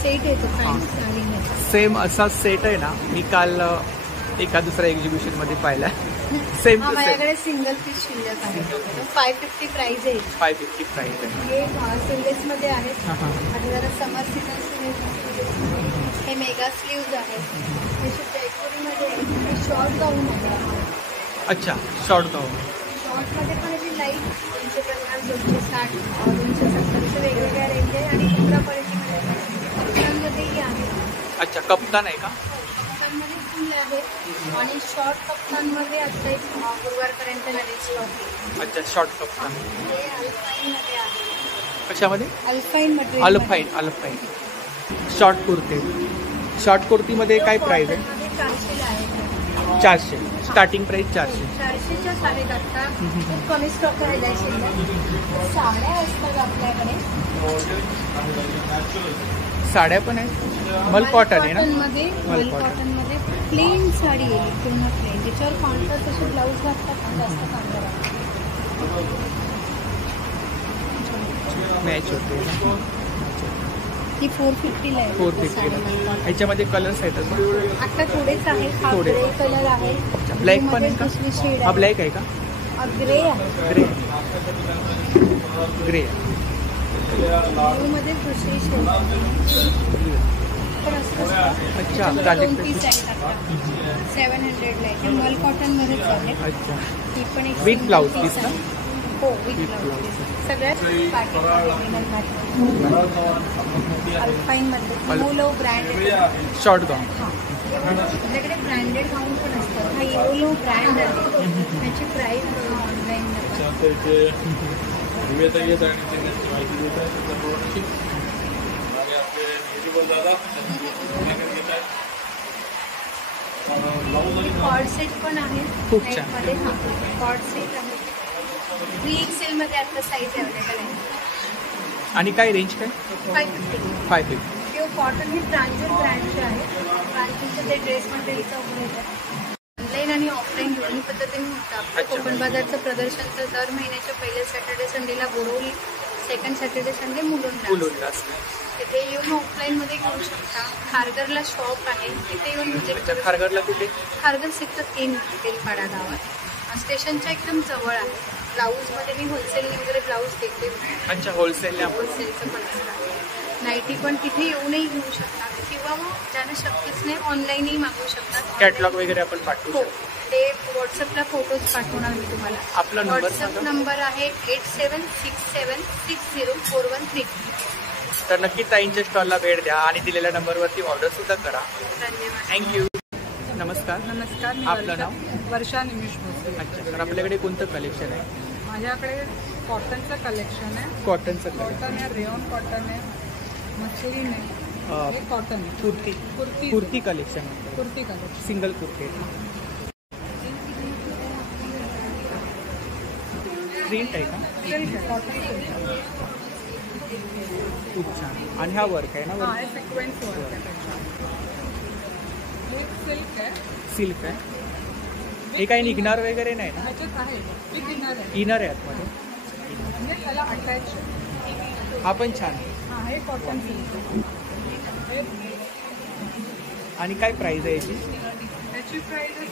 सेट येतो पॅन्ट आणि सेम असा सेट आहे ना, मी काल एका दुसऱ्या एक्झिबिशन मध्ये पाहिला. Same to same. माझ्याकडे सिंगल पीस शिल्लक आहे. 550 प्राइस आहे. 550 प्राइस आहे. हे सिंगल्स मध्ये आहेत. हां हां. आता जरा समर सीझन हे मेगा स्लीव्ज आहेत. हे जयपुरीमध्ये हे शॉर्ट गाऊन आहे. अच्छा, शॉर्ट गाऊन. शॉर्टमध्ये पण अशी लाईट 250, 260, 270 असे वेगवेगळ्या रेंज आहे. आणि 15 क्वालिटीमध्ये कप्तानमध्येही आहे. अच्छा, कप्तान आहे का? कप्तानमध्ये फुल आहे. आणि शॉर्ट कप्तानमध्ये आता एक गुरुवारपर्यंत नवीन स्टॉक आहे. अच्छा, शॉर्ट कप्तान. हे अल्फाईनमध्ये आहे. कशामध्ये? अल्फाईन मटेरियल. अल्फाईन. शॉर्ट कुर्ती. शॉर्ट कुर्तीमध्ये काय प्राइस आहे? 400 आहे. 400. Starting price 400. 400च्या आहेत आता. खूप कमी स्टॉक राहिला आहे शिल्लक. साड्या असतात आपल्याकडे. साड्या पण आहेत. मल कॉटन आहे ना? मल कॉटनमध्ये प्लेन साडी आहे. पूर्ण प्लेन. त्याच्यावर कॉन्ट्रास्ट असे ब्लाऊज घाततात ना, जास्त चांगलं वाटतं. मॅच होते. ही 450 ला आहे. 450. ह्याच्यामध्ये कलर्स आहेत अजून? आता थोडेच आहेत. हा थोडे. ग्रे कलर आहे. ब्लॅक पण आहे का? दुसरी शेड हा आहे. ब्लॅक आहे का? ग्रे आहे. ग्रे. मध्ये दुसरी शेड पण असतं. अच्छा, 2 पीस आहेत आता. 700 ला आहे. मल कॉटन मध्येच आहे. अच्छा. ही पण एक विथ ब्लाऊज पीस ना? हो, विथ ब्लाऊज. सगळ्यात अल्फाईन मध्ये इवोलो ब्रँड. शॉर्ट गाऊन. आपल्याकडे ब्रँडेड गाऊन पण असतात. हा इवोलो ब्रँड आहे. त्याची प्राइस ऑनलाईन कॉर्ड सेट पण आहे. खूप छान. मध्ये हा कॉर्ड सेट आहे. 3XL मध्ये आता साईज अवेलेबल आहे. आणि काय रेंज काय? 550. 550. प्युअर कॉटन हे प्रांजल ब्रँडचे आहे. प्रांजलचं ते ड्रेस मटेरियलचं वगैरे येतं. ऑनलाईन आणि ऑफलाईन दोन्ही पद्धतीने होतं. आपलं कोकण बाजारचं प्रदर्शनचं दर महिन्याच्या पहिल्या सॅटर्डे संडेला बोरवली, सेकंड सॅटर्डे संडे मुलुंडला. तिथे येऊन ऑफलाईनमध्ये घेऊ शकता. खारघरला शॉप आहे, तिथे येऊन व्हिजिट करू. खारघरला कुठे? खारघर सेक्टर 3 बेलपाडा गावात. स्टेशनच्या एकदम जवळ आहे. ब्लाऊजमध्ये मी होलसेलने वगैरे ब्लाऊज देते. अच्छा, होलसेलने आपण. होलसेलचं पण असतं. नाईटी पण तिथे येऊनही घेऊ शकतात किंवा मग ज्यांना शक्यच नाही ऑनलाईनही मागवू शकतात. कॅटलॉग वगैरे आपण पाठवू हो, शकतो. ते व्हॉट्सअपला फोटोज पाठवणार मी तुम्हाला. आपला नंबर व्हॉट्सअप सांगा. नंबर आहे 8767604133. तर नक्की ताईंच्या स्टॉलला भेट द्या आणि दिलेल्या नंबरवरती ऑर्डर सुद्धा करा. धन्यवाद. थँक्यू. नमस्कार. नमस्कार. मी आपलं नाव? वर्षा निमिष भोसले. अच्छा, तर आपल्याकडे कोणतं कलेक्शन आहे? माझ्याकडे कॉटनचं कलेक्शन आहे. कॉटनचं कॉटन आहे, रेयॉन कॉटन आहे, मसलिन आहे, हे cotton kurti kurti kurti collection kurti colour single kurti print आहे का कॉटन खूप छान आणि हा वर्क आहे ना हा वर्क हे सिक्वेन्स वर्क आहे त्याच्यावर. हे सिल्क आहे सिल्क आहे हे काही निघणार वगैरे नाही ना ह्याच्यात आहे विथ इनर आहे इनर आहे आतमध्ये म्हणजे त्याला अटॅच हा पण छान आहे. हा हे कॉटन सिल्क आहे. आणि काय प्राइस आहे याची याची प्राइस आहे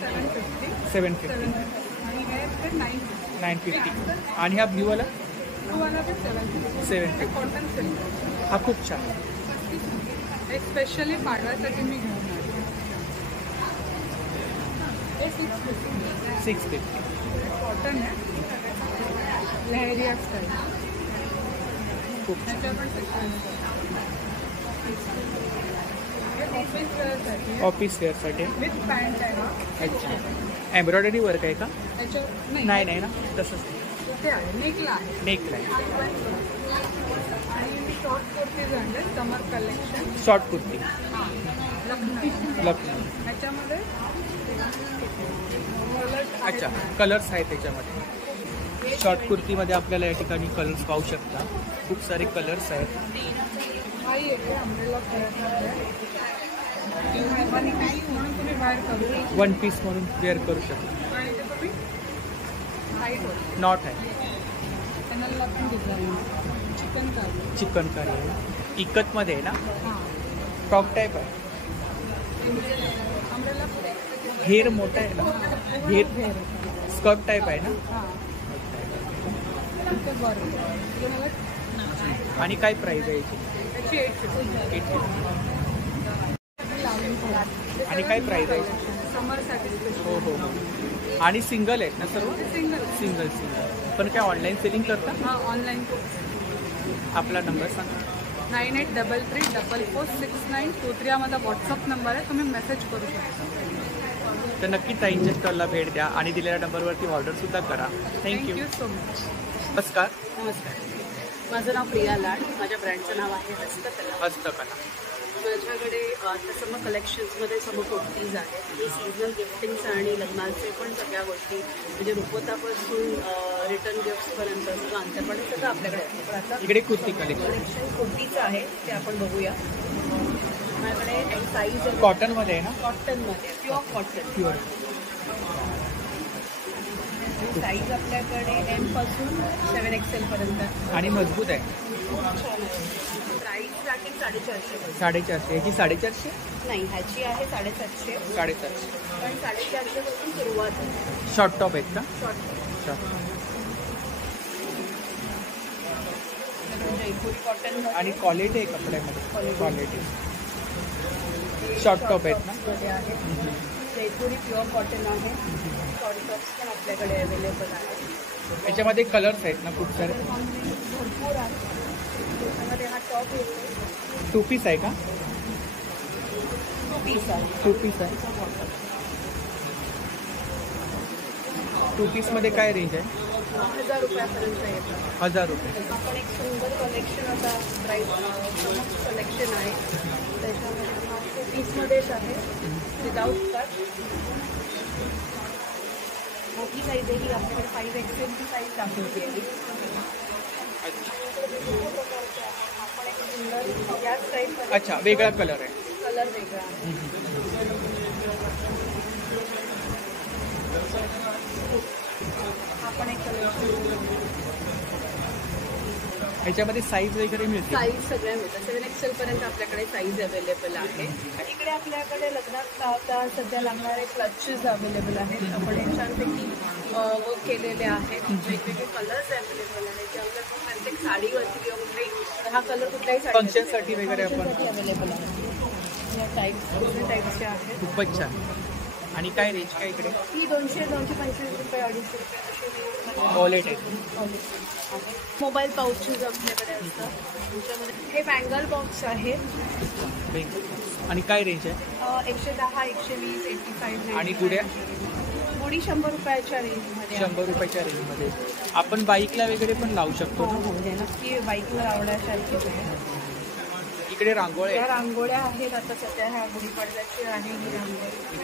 750 750 आणि हे आहे 950 950 आणि हा ब्ल्यूवाला वाला ते 750 750 कॉटन सिल्क हा खूप छान एक स्पेशली पाडव्यासाठी मी घेऊन आले हे 650 650 कॉटन आहे लहरी स्टाईल खूप छान त्याच्या पण ऑफिस वेअरसाठी ऑफिस वेअरसाठी विथ पॅन्ट आहे हा अच्छा एम्ब्रॉयडरी वर्क आहे का त्याच्या नाही नाही ना तसंच ते आहे नेकला आहे नेकला आहे आणि शॉर्ट कुर्तीज आहे समर कलेक्शन शॉर्ट कुर्ती लग्न लग्न ह्याच्यामध्ये अच्छा कलर्स आहेत त्याच्यामध्ये शॉर्ट कुर्तीमध्ये आपल्याला या ठिकाणी कलर्स पाहू शकता खूप सारे कलर्स आहेत हाही येते अम्ब्रेला कलरमध्ये आणि काही म्हणून तुम्ही बाहेर करू वन पीस म्हणून वेअर करू शकता आणि ते तुम्ही हाईट होईल नॉट आहे त्यांना लग्न डिझाईन चिकन कारी चिकनकारी आहे इकतमध्ये आहे ना हां फ्रॉक टाईप आहे अम्ब्रेला घेर मोठा आहे ना घेर स्कर्ट टाईप आहे ना हां ते बरं ते मला आणि काय प्राइस आहे याची त्याची 850 850 आणि काय प्राइस आहे याची? समरसाठी हो हो हो आणि सिंगल आहेत ना सर्व सिंगल सिंगल सिंगल पण काय ऑनलाईन सेलिंग करता हां ऑनलाईन आपला नंबर सांगा 9833446923 हा माझा व्हॉट्सअप नंबर आहे तुम्ही मेसेज करू शकता तर नक्की ताईंच्या स्टॉलला भेट द्या आणि दिलेल्या नंबरवरती ऑर्डरसुद्धा करा थँक्यू सो मच नमस्कार नमस्कार माझं नाव प्रिया लाड माझ्या ब्रँडचं नाव आहे हस्तकला हस्तकला माझ्याकडे समर कलेक्शन्समध्ये समोर कुर्तीज आहेत ही सीझनल गिफ्टिंग्स आणि लग्नाचे पण सगळ्या गोष्टी म्हणजे रुखवतापासून रिटर्न गिफ्ट्सपर्यंत सगळं आमच्याकडे सगळं आपल्याकडे असतं पण आता इकडे कुर्ती कलेक्शन कलेक्शन कुर्तीचं आहे ते आपण बघूया माझ्याकडे साईज आहे कॉटनमध्ये आहे ना कॉटनमध्ये प्युअर कॉटन प्युअर साईज आपल्याकडे M पासून 7XL पर्यंत आणि मजबूत आहे प्राईस स्टार्टिंग 450 450 याची 450 नाही ह्याची आहे 750 750 पण 450 पासून सुरुवात आहे शॉर्ट टॉप आहेत का शॉर्ट शॉर्ट जयपुरी कॉटन आणि क्वालिटी आहे कपड्यामध्ये क्वालिटी शॉर्ट टॉप आहेत ना मध्ये आहे जयपुरी प्युअर कॉटन आहे शॉर्ट टॉप्स पण आपल्याकडे अवेलेबल आहे याच्यामध्ये कलर्स आहेत ना खूप सारे भरपूर आहे त्याच्यामध्ये हा टॉप येतो 2 पीस आहे का 2 पीस आहे 2 पीस आहे 2 पीसमध्ये काय रेंज आहे 1000 रुपयापर्यंत येतं 1000 रुपये आपण एक सुंदर कलेक्शन आता प्राईस कलेक्शन आहे त्याच्यामध्ये हा 2 पीसमध्येच आहे विदाउट कट मोठी साईज आहे ही आपल्याकडे 5XL ची साईज दाखवते आहे आपण एक सुंदर याच टाईपमध्ये अच्छा वेगळा कलर आहे कलर वेगळा आहे आपण एक कलर ह्याच्यामध्ये साईज वगैरे मिळते साईज सगळ्या मिळतात 7XL पर्यंत आपल्याकडे साईज अवेलेबल आहे इकडे आपल्याकडे लग्नात आता सध्या लागणारे क्लचेस अवेलेबल आहेत आपण हे छानपैकी वर्क केलेले आहेत वेगवेगळे कलर्स अवेलेबल आहेत त्यामुळे प्रत्येक साडीवरती किंवा कुठल्याही हा कलर कुठल्याही फंक्शनसाठी वगैरे आपण अवेलेबल आहे या टाईपचे आहेत खूपच छान आणि काय रेंज काय इकडे ही 200-225 रुपये 250 रुपये अशी वॉलेट आहे मोबाईल पाऊचेस आपल्याकडे असतात त्याच्यामध्ये हे बँगल बॉक्स आहेत आणि काय रेंज आहे 110 120 85 आणि गुड्या गुडी 100 रुपयाच्या रेंजमध्ये 100 रुपयाच्या रेंजमध्ये आपण बाईकला वगैरे पण लावू शकतो हो हो नक्की बाईकवर आवडण्यासारखीच आहे इकडे रांगोळ्या या आहेत. रांगोळ्या आहेत आता सध्या, ह्या गुढीपाडव्याची आहे ही रांगोळी.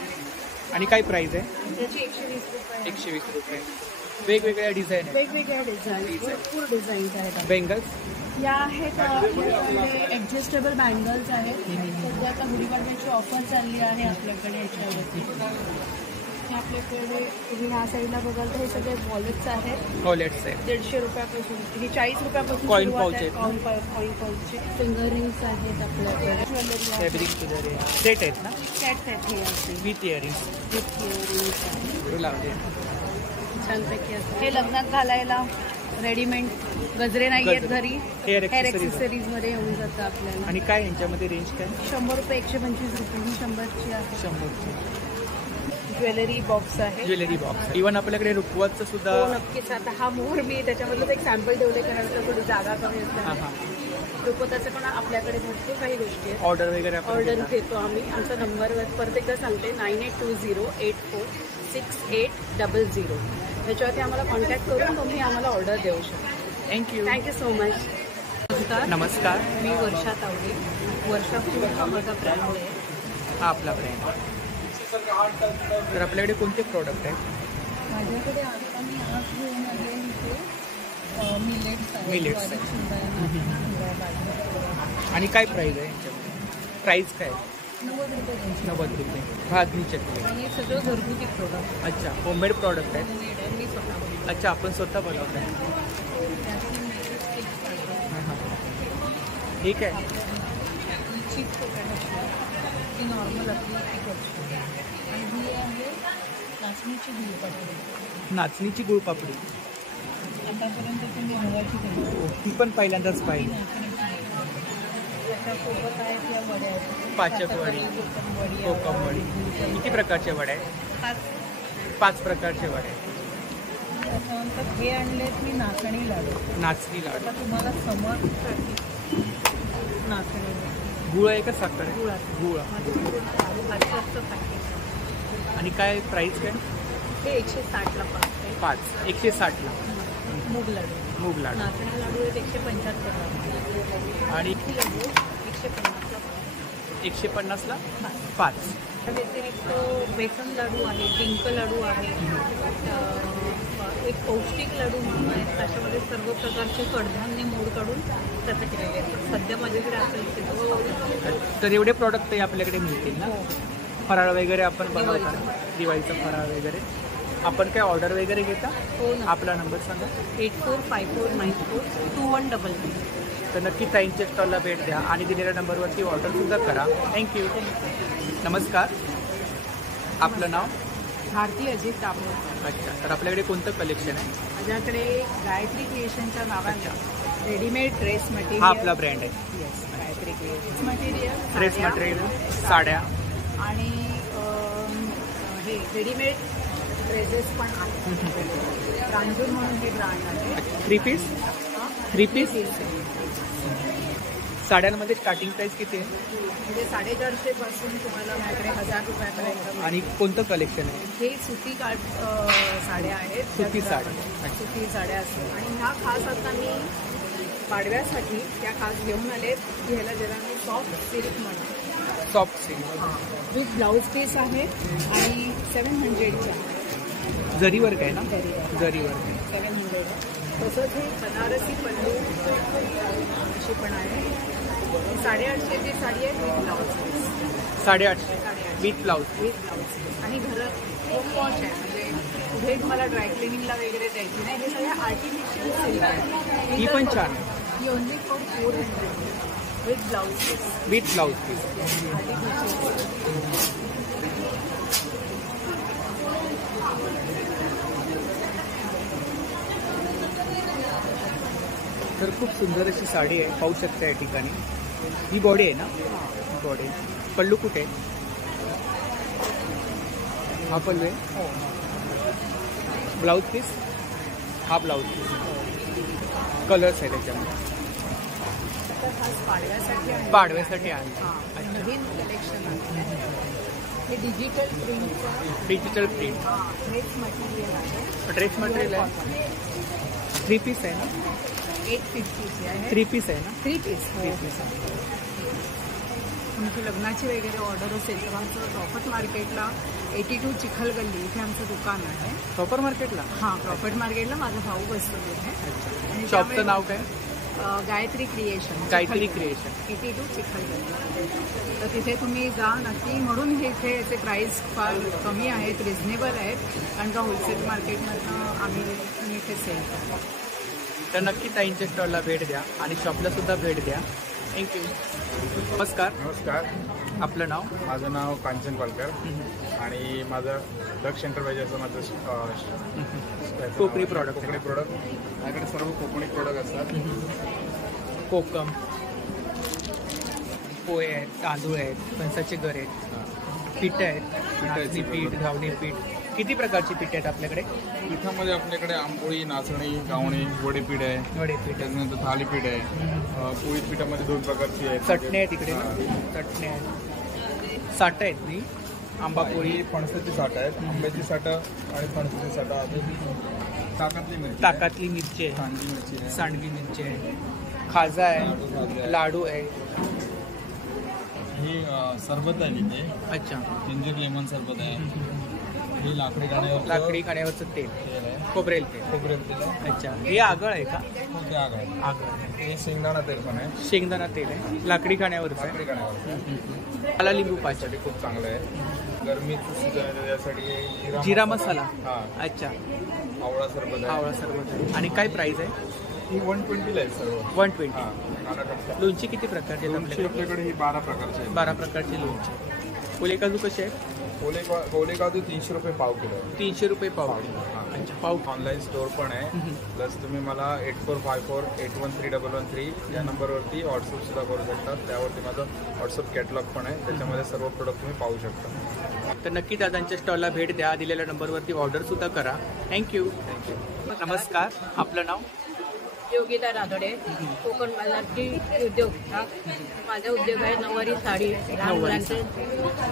आणि काय प्राइस आहे? त्याची 120 रुपये आहे. 120 रुपये. वेगवेगळ्या डिझाईन आहेत. वेगवेगळ्या डिझाईन, भरपूर डिझाईन्स आहेत. बेंगल्स या आहेत ॲडजस्टेबल बँगल्स आहेत. सध्या आता गुढीपाडव्याची ऑफर चालली आहे आपल्याकडे याच्यावरती. हे आपल्याकडे तुम्ही ह्या साईडला बघाल तर हे सगळे वॉलेट्स आहेत. वॉलेट्स आहेत. 150 रुपयापासून, ही 40 रुपयापासून Coin सुरुवात pouch आहे. आहेत. कॉइन पाऊचचे फिंगर रिंग्स आहेत आपल्याकडे. ज्वेलरी फॅब्रिक वगैरे सेट आहेत ना, सेट आहेत हे असे विथ इयरिंग्स विथ इयरिंग्स आहेत. लावले. छानपैकी असतं. हे लग्नात घालायला रेडीमेड गजरे नाही आहेत गजरे. घरी. Hair hair accessories. ॲक्सेसरीज मध्ये येऊन जातं आपल्याला. आणि काय यांच्यामध्ये रेंज काय? 100 रुपये, 125 रुपये, ही 100ची आहे. 100. ज्वेलरी बॉक्स आहे. Jewellery box. इव्हन आपल्याकडे रुखवतचं सुद्धा. हो नक्कीच. आता हा मोर मी त्याच्यामधलंच एक सॅम्पल ठेवले कारण थोडी जागा कमी हां असते. हां. रुपवताचं पण आपल्याकडे भरपूर काही गोष्टी आहेत. ऑर्डर वगैरे आपण ऑर्डर घेता. घेतो आम्ही. आमचा नंबर परत एकदा सांगते 9820846800. त्याच्यावरती आम्हाला कॉन्टॅक्ट करून तुम्ही आम्हाला ऑर्डर देऊ शकता. थँक्यू. Thank you so much. नमस्कार. मी वर्षा तावडे. वर्षा फूड हा माझा ब्रँड आहे. हा आपला ब्रँड. तर आपल्याकडे कोणते प्रॉडक्ट आहेत? माझ्याकडे आता मी आज घेऊन आले इथे मिलेट्स Millets. आणि काय प्राईस आहे यांच्यामध्ये? प्राईस काय? 90 रुपये. भाजणी चटणी. आणि हे सगळं घरगुती प्रोडक्ट. अच्छा, होममेड प्रॉडक्ट आहेत. मी स्वतः अच्छा, आपण स्वतः बनवत आहे. ठीक आहे. चीज ही नॉर्मल आपली तिखट. आणि ही आहे नाचणीची गुळपापडी. नाचणीची गुळपापडी. आतापर्यंत तुम्ही गव्हाची केली. ती पण पहिल्यांदाच पाहिजे. त्याच्यासोबत आहेत या वड्या आहेत. पाचकवडी, कोकमवडी, कोकमवडी. किती प्रकारच्या वड्या आहेत? 5 प्रकारच्या वड्या आहेत. त्याच्यानंतर हे आणलेत मी नाचणी लाडू. नाचणी लाडू. आता तुम्हाला समोर नाचणी गुळ आहे का साखर आहे? गुळाचं. गुळ. पाचचं पॅकेट. आणि काय प्राईस काय? हे 160ला 5. 160ला. मूग लाडू. मूग लाडू. नाचणी लाडू आहेत 175ला. आणि लाडू 150ला. 150ला 5. त्या व्यतिरिक्त बेसन लाडू आहे, डिंक लाडू आहे, एक पौष्टिक लाडू म्हणून आहेत. त्याच्यामध्ये सर्व प्रकारचे कडधान्य मोड काढून त्याचं केलेले आहेत. सध्या माझ्याकडे असेल तर एवढे प्रॉडक्ट आपल्याकडे मिळतील ना? फराळ वगैरे आपण बनवतो, दिवाळीचा फराळ वगैरे. आपण काय ऑर्डर वगैरे घेता? हो ना. आपला नंबर सांगा. 8454942199. तर नक्की ताईंच्या स्टॉलला भेट द्या आणि दिलेल्या नंबरवरती ऑर्डरसुद्धा करा. थँक्यू. नमस्कार. आपलं नाव? भारती अजित तांबे. अच्छा. तर आपल्याकडे कोणतं कलेक्शन आहे? माझ्याकडे गायत्री क्रिएशनच्या नावाने रेडीमेड ड्रेस मटेरियल. हा आपला ब्रँड आहे. Yes, Gayatri creation material. Dress material, साड्या आणि हे रेडीमेड ड्रेसेस पण आहेत. प्रांजूर म्हणून हे ब्रँड आहे. 3 पीस. 3 पीस. साड्यांमध्ये स्टार्टिंग प्राइस किती आहे? म्हणजे 450 पासून तुम्हाला माझ्याकडे 1000 रुपयापर्यंत. आणि कोणतं कलेक्शन आहे? हे सुती साड्या आहेत. सुती साड्या. सुती साड्या असतात. आणि ह्या खास आता मी पाडव्यासाठी त्या खास घेऊन आलेत. ह्याला ज्याला मी सॉफ्ट सिल्क म्हणतो. Soft silk with blouse piece आहे आणि 700च्या. जरीवर काय ना? जरीवर 700. तसंच हे बनारसी पल्लू अशी पण आहे. 850ची साडी आहे with blouse piece. 850 with blouse. With blouse piece. आणि घरात होम वॉश आहे. म्हणजे पुढे तुम्हाला ड्राय क्लिनिंगला वगैरे द्यायची नाही. हे सगळं आर्टिफिशियल सिल्क आहे. ही पण छान. ही only for 400 with blouse piece. With blouse piece. तर खूप सुंदर अशी साडी आहे, पाहू शकता या ठिकाणी. ही बॉडी आहे ना? बॉडी. पल्लू कुठे आहे? हा पल्लू आहे. Blouse piece. हा ब्लाऊज पीस. कलर्स आहे त्याच्यामध्ये. पाडव्यासाठी आहे. नवीन कलेक्शन आहे. हे digital print. Digital print. Dress material आहे. ड्रेस मटेरियल आहे. 3 पीस आहे ना? 850 आहे. 3 पीस आहे ना? 3 पीस. 3 पीस आहे. तुमची लग्नाची वगैरे ऑर्डर असेल तर आमचं प्रॉफिट मार्केटला 82 चिखल गल्ली इथे आमचं दुकान आहे. प्रॉपर मार्केटला? हां, प्रॉफिट मार्केटला माझा भाऊ बसतो तिथे. आणि शॉपचं नाव काय? गायत्री क्रिएशन. गायत्री क्रिएशन, 82 चिखल गल्ली. तर तिथे तुम्ही जा नक्की. म्हणून हे इथे याचे प्राईस फार कमी आहेत, रिझनेबल आहेत, कारण का होलसेल मार्केटमधनं आम्ही इथे सेल करतो. तर नक्की ताईंच्या स्टॉलला भेट द्या आणि शॉपला सुद्धा भेट द्या. थँक्यू. नमस्कार. नमस्कार. आपलं नाव? माझं नाव कांचन पालकर आणि माझं दक्ष एंटरप्राइजेसचं माझं कोकणी प्रॉडक्ट. माझ्याकडे सर्व कोकणी प्रोडक्ट असतात. कोकम, पोहे आहेत, तांदूळ आहेत, फणसाचे गर आहेत, पीठ आहेत, नाचणी पीठ, घावणी पीठ. किती प्रकारची पीठ आहेत आपल्याकडे? पिठामध्ये आपल्याकडे आंबोळी, नाचणी, गावणी, वडेपीठ आहे, वडेपीठ, त्याच्यानंतर थालीपीठ आहे. पोळी पिठामध्ये 2 प्रकारची आहे. चटणी आहे तिकडे, चटणी आहे, साठ आहेत नाही, आंबा पोळी, फणसाची साठ आहेत, आंब्याची साठ आणि फणसाची साठ आहे. ताकातली मिरची आहे, सांडगी मिरची आहे, सांडगी मिरची आहे, खाजा आहे, लाडू आहे. ही सरबत आहे तिथे. अच्छा. जिंजर लेमन सरबत आहे. ही लाकडी खाण्यावरचं तेल, खोबरेल तेल. अच्छा. हे आगळ आहे का? ते आगळ. हे शेंगदाणा तेल पण आहे. शेंगदाणा तेल आहे, लाकडी खाण्यावरचं आहे. लाकडी खाण्यावर. मला लिंबू पाचडी खूप चांगलं आहे. गरमीचं सीझन आहे त्यासाठी जिरा मसाला. हां. अच्छा. आवळा सरबत आहे. आवळा सरबत आहे. आणि काय प्राइस आहे? ही 120 आहे सर्व. 120. हां. लोणची किती प्रकारचे आहेत आपल्याकडे? ही 12 प्रकारचे आहेत. 12 प्रकारची लोणची. ओले काजू कसे आहेत? ओले काजू 300 रुपये पाव किलो. 300 रुपये पाव किलो. अच्छा. पाव. ऑनलाईन स्टोर पण आहे. प्लस तुम्ही मला 8454813113 या नंबरवरती व्हॉट्सअप सुद्धा करू शकता. त्यावरती माझं व्हॉट्सअप कॅटलॉग पण आहे, त्याच्यामध्ये सर्व प्रोडक्ट तुम्ही पाहू शकता. तर नक्की दादांच्या स्टॉलला भेट द्या, दिलेल्या नंबरवरती ऑर्डर सुद्धा करा. थँक्यू. नमस्कार. आपलं नाव? योगिता रातोडे, कोकण बाजारची उद्योग. माझा उद्योग आहे नऊवारी साडी, लहान मुलांचे.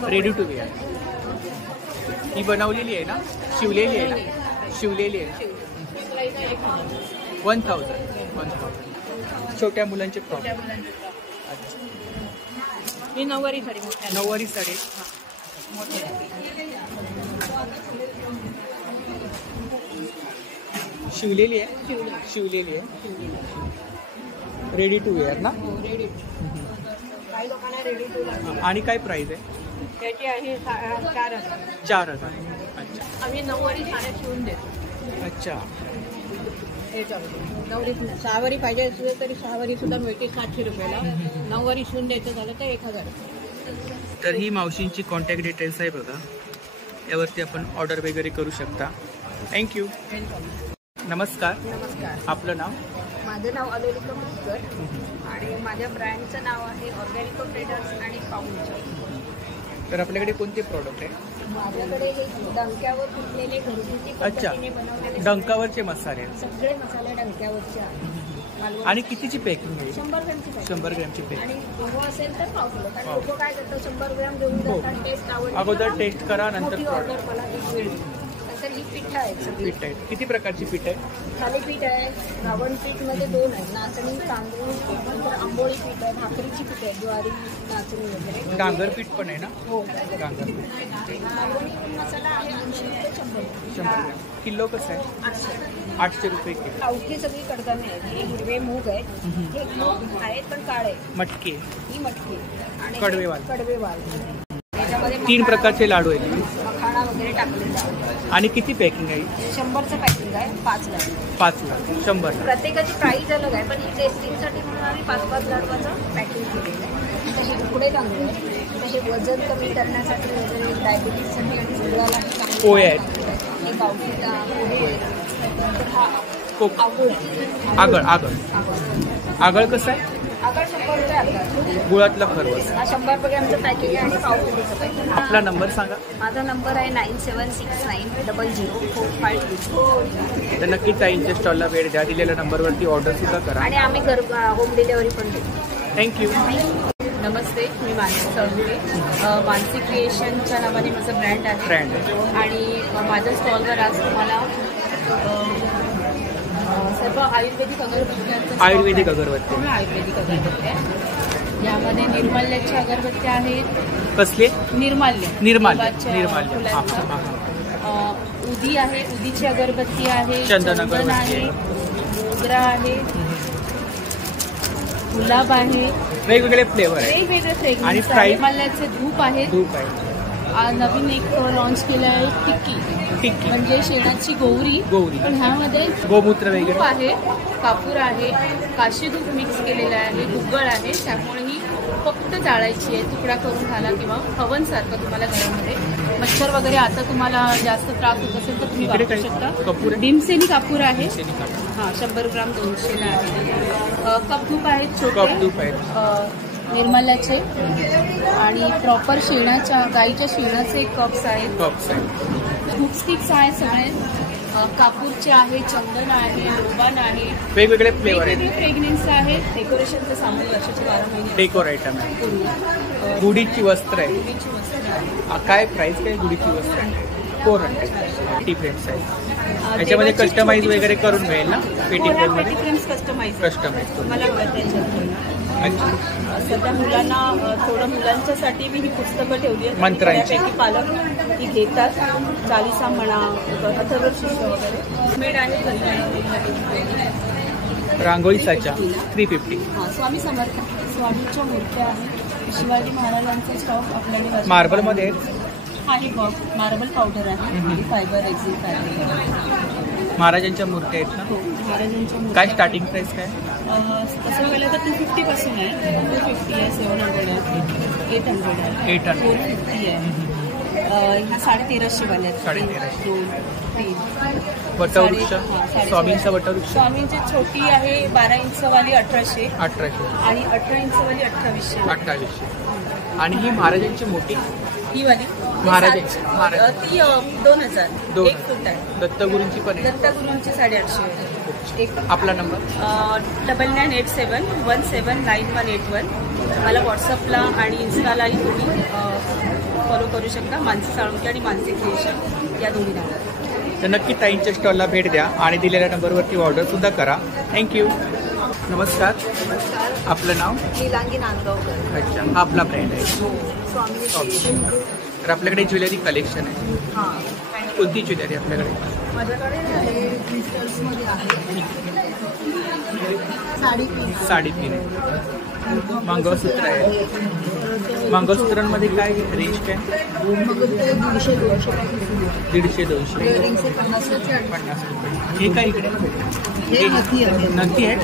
Ready to wear. ही बनवलेली आहे ना? शिवलेली आहे ना? शिवलेली आहे. 1000. छोट्या मुलांचे फ्रॉक. ही नऊवारी साडी. नऊवारी साडी. शिवलेली आहे. शिवलेली आहे. रेडी टू वेअर ना? रेडी. काही लोकांना रेडी टू. आणि काय प्राइस आहे त्याची? आहे 4000. 4000. अच्छा. आम्ही नऊवारी साड्या शिवून देतो. अच्छा. हे चालू. नऊवारी 6 वारी पाहिजे असेल तरी 6 वारी सुद्धा मिळते 700 रुपयाला. 9 वारी शिवून द्यायचं झालं तर 1000. तर ही मावशींची कॉन्टॅक्ट डिटेल्स आहे बघा, यावरती आपण ऑर्डर वगैरे करू शकता. थँक्यू. नमस्कार. नमस्कार. आपलं नाव? माझं नाव अलोलिका मुस्कर आणि माझ्या ब्रँडचं नाव आहे ऑर्गॅनिको ट्रेडर्स आणि पाऊंडचं. तर आपल्याकडे कोणते प्रॉडक्ट आहे? माझ्याकडे हे डंक्यावर कुटलेले घरगुती पद्धतीने बनवलेले डंकावरचे मसाले. सगळे मसाले डंक्यावरचे आहेत. आणि कितीची पॅकिंग आहे? 100 ग्रॅमची पॅकिंग. 100 ग्रॅमची पॅकिंग. आणि पोहो असेल तर पाव किलो. कारण लोक काय करतात 100 ग्रॅम घेऊन जातात, टेस्ट आवडते, अगोदर टेस्ट करा नंतर ऑर्डर मला ती मिळेल. तर ही पीठ आहेत सगळी. पीठ आहेत. किती प्रकारची पीठ आहे? थालीपीठ आहे, घावण पीठमध्ये 2 आहेत, नाचणी, तांदूळ, नंतर आंबोळी पीठ आहे, भाकरीची पीठ आहे, ज्वारी, नाचणी वगैरे. डांगर पीठ पण आहे ना? हो. डांगर पीठ. घावणी मसाला आहे 80 ते 100. 100 ग्रॅम. किलो कसं आहे? 800. 800 रुपये किलो. गावठी सगळी कडधान्य आहेत. हे हिरवे मूग आहेत, हे मूग आहेत पण काळे. मटकी. ही मटकी आणि कडवेवाल. कडवेवाल. त्याच्यामध्ये 3 प्रकारचे लाडू आहेत. मखाणा वगैरे टाकलेला आहे. आणि किती पॅकिंग आहे? 100चं पॅकिंग आहे. 5 लाडू. 5 लाडू. 100. प्रत्येकाची प्राईस अलग आहे, पण ही टेस्टिंगसाठी म्हणून आम्ही 5-5 लाडवाचं पॅकिंग केलेलं आहे. तसे तुकडे तांदूळ आहे, तसे वजन कमी करण्यासाठी वगैरे, डायबिटीजसाठी आणि शरीराला पोहे आहेत. हे गावठी पोहे आहेत. नंतर हा आगळ आहे. आगळ कसं आहे? आगळ 100 रुपये आगळ. गुळातलं खरवस. हा 100 ग्रॅमचं पॅकिंग आहे आणि पाव किलोचं पॅकिंग. आपला नंबर सांगा. माझा नंबर आहे 97690005. तर नक्कीच ताईंच्या स्टॉलला वेळ द्या, दिलेल्या नंबरवरती ऑर्डर सुद्धा करा. आणि आम्ही होम डिलिव्हरी पण देतो. थँक्यू. नमस्ते, मी मानसी चौधरी. मानसी क्रिएशनच्या नावाने माझं ब्रँड आहे. आणि माझ्या स्टॉलवर आज तुम्हाला सर्व आयुर्वेदिक अगरबत्ती. आयुर्वेदिक अगरबत्ती आहे. यामध्ये निर्माल्याच्या अगरबत्त्या आहेत. कसले? निर्माल्य निर्माल्य फुलांच्या. उदी आहे, उदीची अगरबत्ती आहे. चंदन चंदन आहे, मोगरा आहे, गुलाब आहे. वेगवेगळे फ्लेवर आहे. वेगवेगळे आणि फ्रेग्रन्स. प्राइस? निर्माल्याचे धूप आहेत. धूप आहे. नवीन एक लॉन्च केलं आहे टिक्की म्हणजे शेणाची गौरी. पण ह्यामध्ये गोमूत्र वगैरे धूप आहे, कापूर आहे, काशी धूप मिक्स केलेलं आहे, गुगळ आहे. त्यामुळे ही फक्त जाळायची आहे. तुकडा करून घाला किंवा हवन सारखं तुम्हाला घरामध्ये. मच्छर वगैरे आता तुम्हाला जास्त त्रास होत असेल तर तुम्ही वापरू शकता. भीमसेनी कापूर आहे. 100 ग्राम 200 ला आहे. कप धूप आहेत छोटे निर्माल्याचे. आणि प्रॉपर शेणाच्या गाईच्या शेणाचे कप्स आहेत. धूप स्टिक्स आहेत सगळे. कापूरचे आहे, चंदन आहे, लोबान आहे. वेगवेगळे फ्लेवर आहेत. फ्रेग्रन्स आहे. डेकोरेशनचं सामान वर्षाचे 12 महिने. डेकोर आयटम आहे. गुढीची वस्त्र आहे. काय प्राइस काय गुढीची वस्त्र आहे? 400. डिफरन्स आहे. याच्यामध्ये कस्टमाइज वगैरे करून मिळेल ना? पेटी फ्रेममध्ये कस्टमाइज तुम्हाला. सध्या मुलांना थोडं मुलांच्यासाठी मी ही पुस्तकं ठेवली आहेत. मंत्रांची पालक ती घेतात. चालिसा म्हणा, अथर्वशीर्ष वगैरे. मेड आहे. रांगोळी साचा 350. स्वामी समर्थ स्वामीच्या मूर्त्या आहेत. शिवाजी महाराजांचा स्टॉक आपल्याकडे मार्बलमध्ये आहे. मार्बल पावडर आहे. फायबर एक्झिल फायबर. महाराजांच्या मूर्त्या आहेत ना? महाराजांच्या काय स्टार्टिंग प्राइस काय? तसं बघायला तर 250 पासून आहे. 250 आहे, 700 आहे, 800 आहे, 450 आहे. ह्या 1350 वाल्या आहेत. 1350. वटवृक्ष स्वामींचा वटवृक्ष. स्वामींची छोटी आहे 12 इंचवाली 1800 आणि 18 इंचवाली 2800. आणि ही महाराजांची मोठी ही वाली महाराजांची ती 2000. 1 फूट आहे. दत्तगुरूंची पण आहे. दत्तगुरूंची 850. आपला नंबर 9987179181. मला व्हॉट्सअपला आणि इन्स्टालाही तुम्ही फॉलो करू शकता. मानसी साळुंके आणि मानसी क्रिएशन या दोन्ही नंबर. तर नक्की ताईंच्या स्टॉलला भेट द्या आणि दिलेल्या नंबरवरती ऑर्डर सुद्धा करा. थँक्यू. नमस्कार. आपलं नाव? नीलांगी नांदगावकर. अच्छा, हा आपला ब्रँड आहे. स्वामी. तर आपल्याकडे ज्वेलरी कलेक्शन आहे. कोणती ज्वेलरी आपल्याकडे? माझ्याकडे आहे क्रिस्टल्समध्ये आहे. साडी पिन आहे. मंगळसूत्र आहे. मंगळसूत्रांमध्ये काय रेंज काय? 150-200. इयरिंगचे 50 रुपये. हे काय इकडे? नक्की आहे.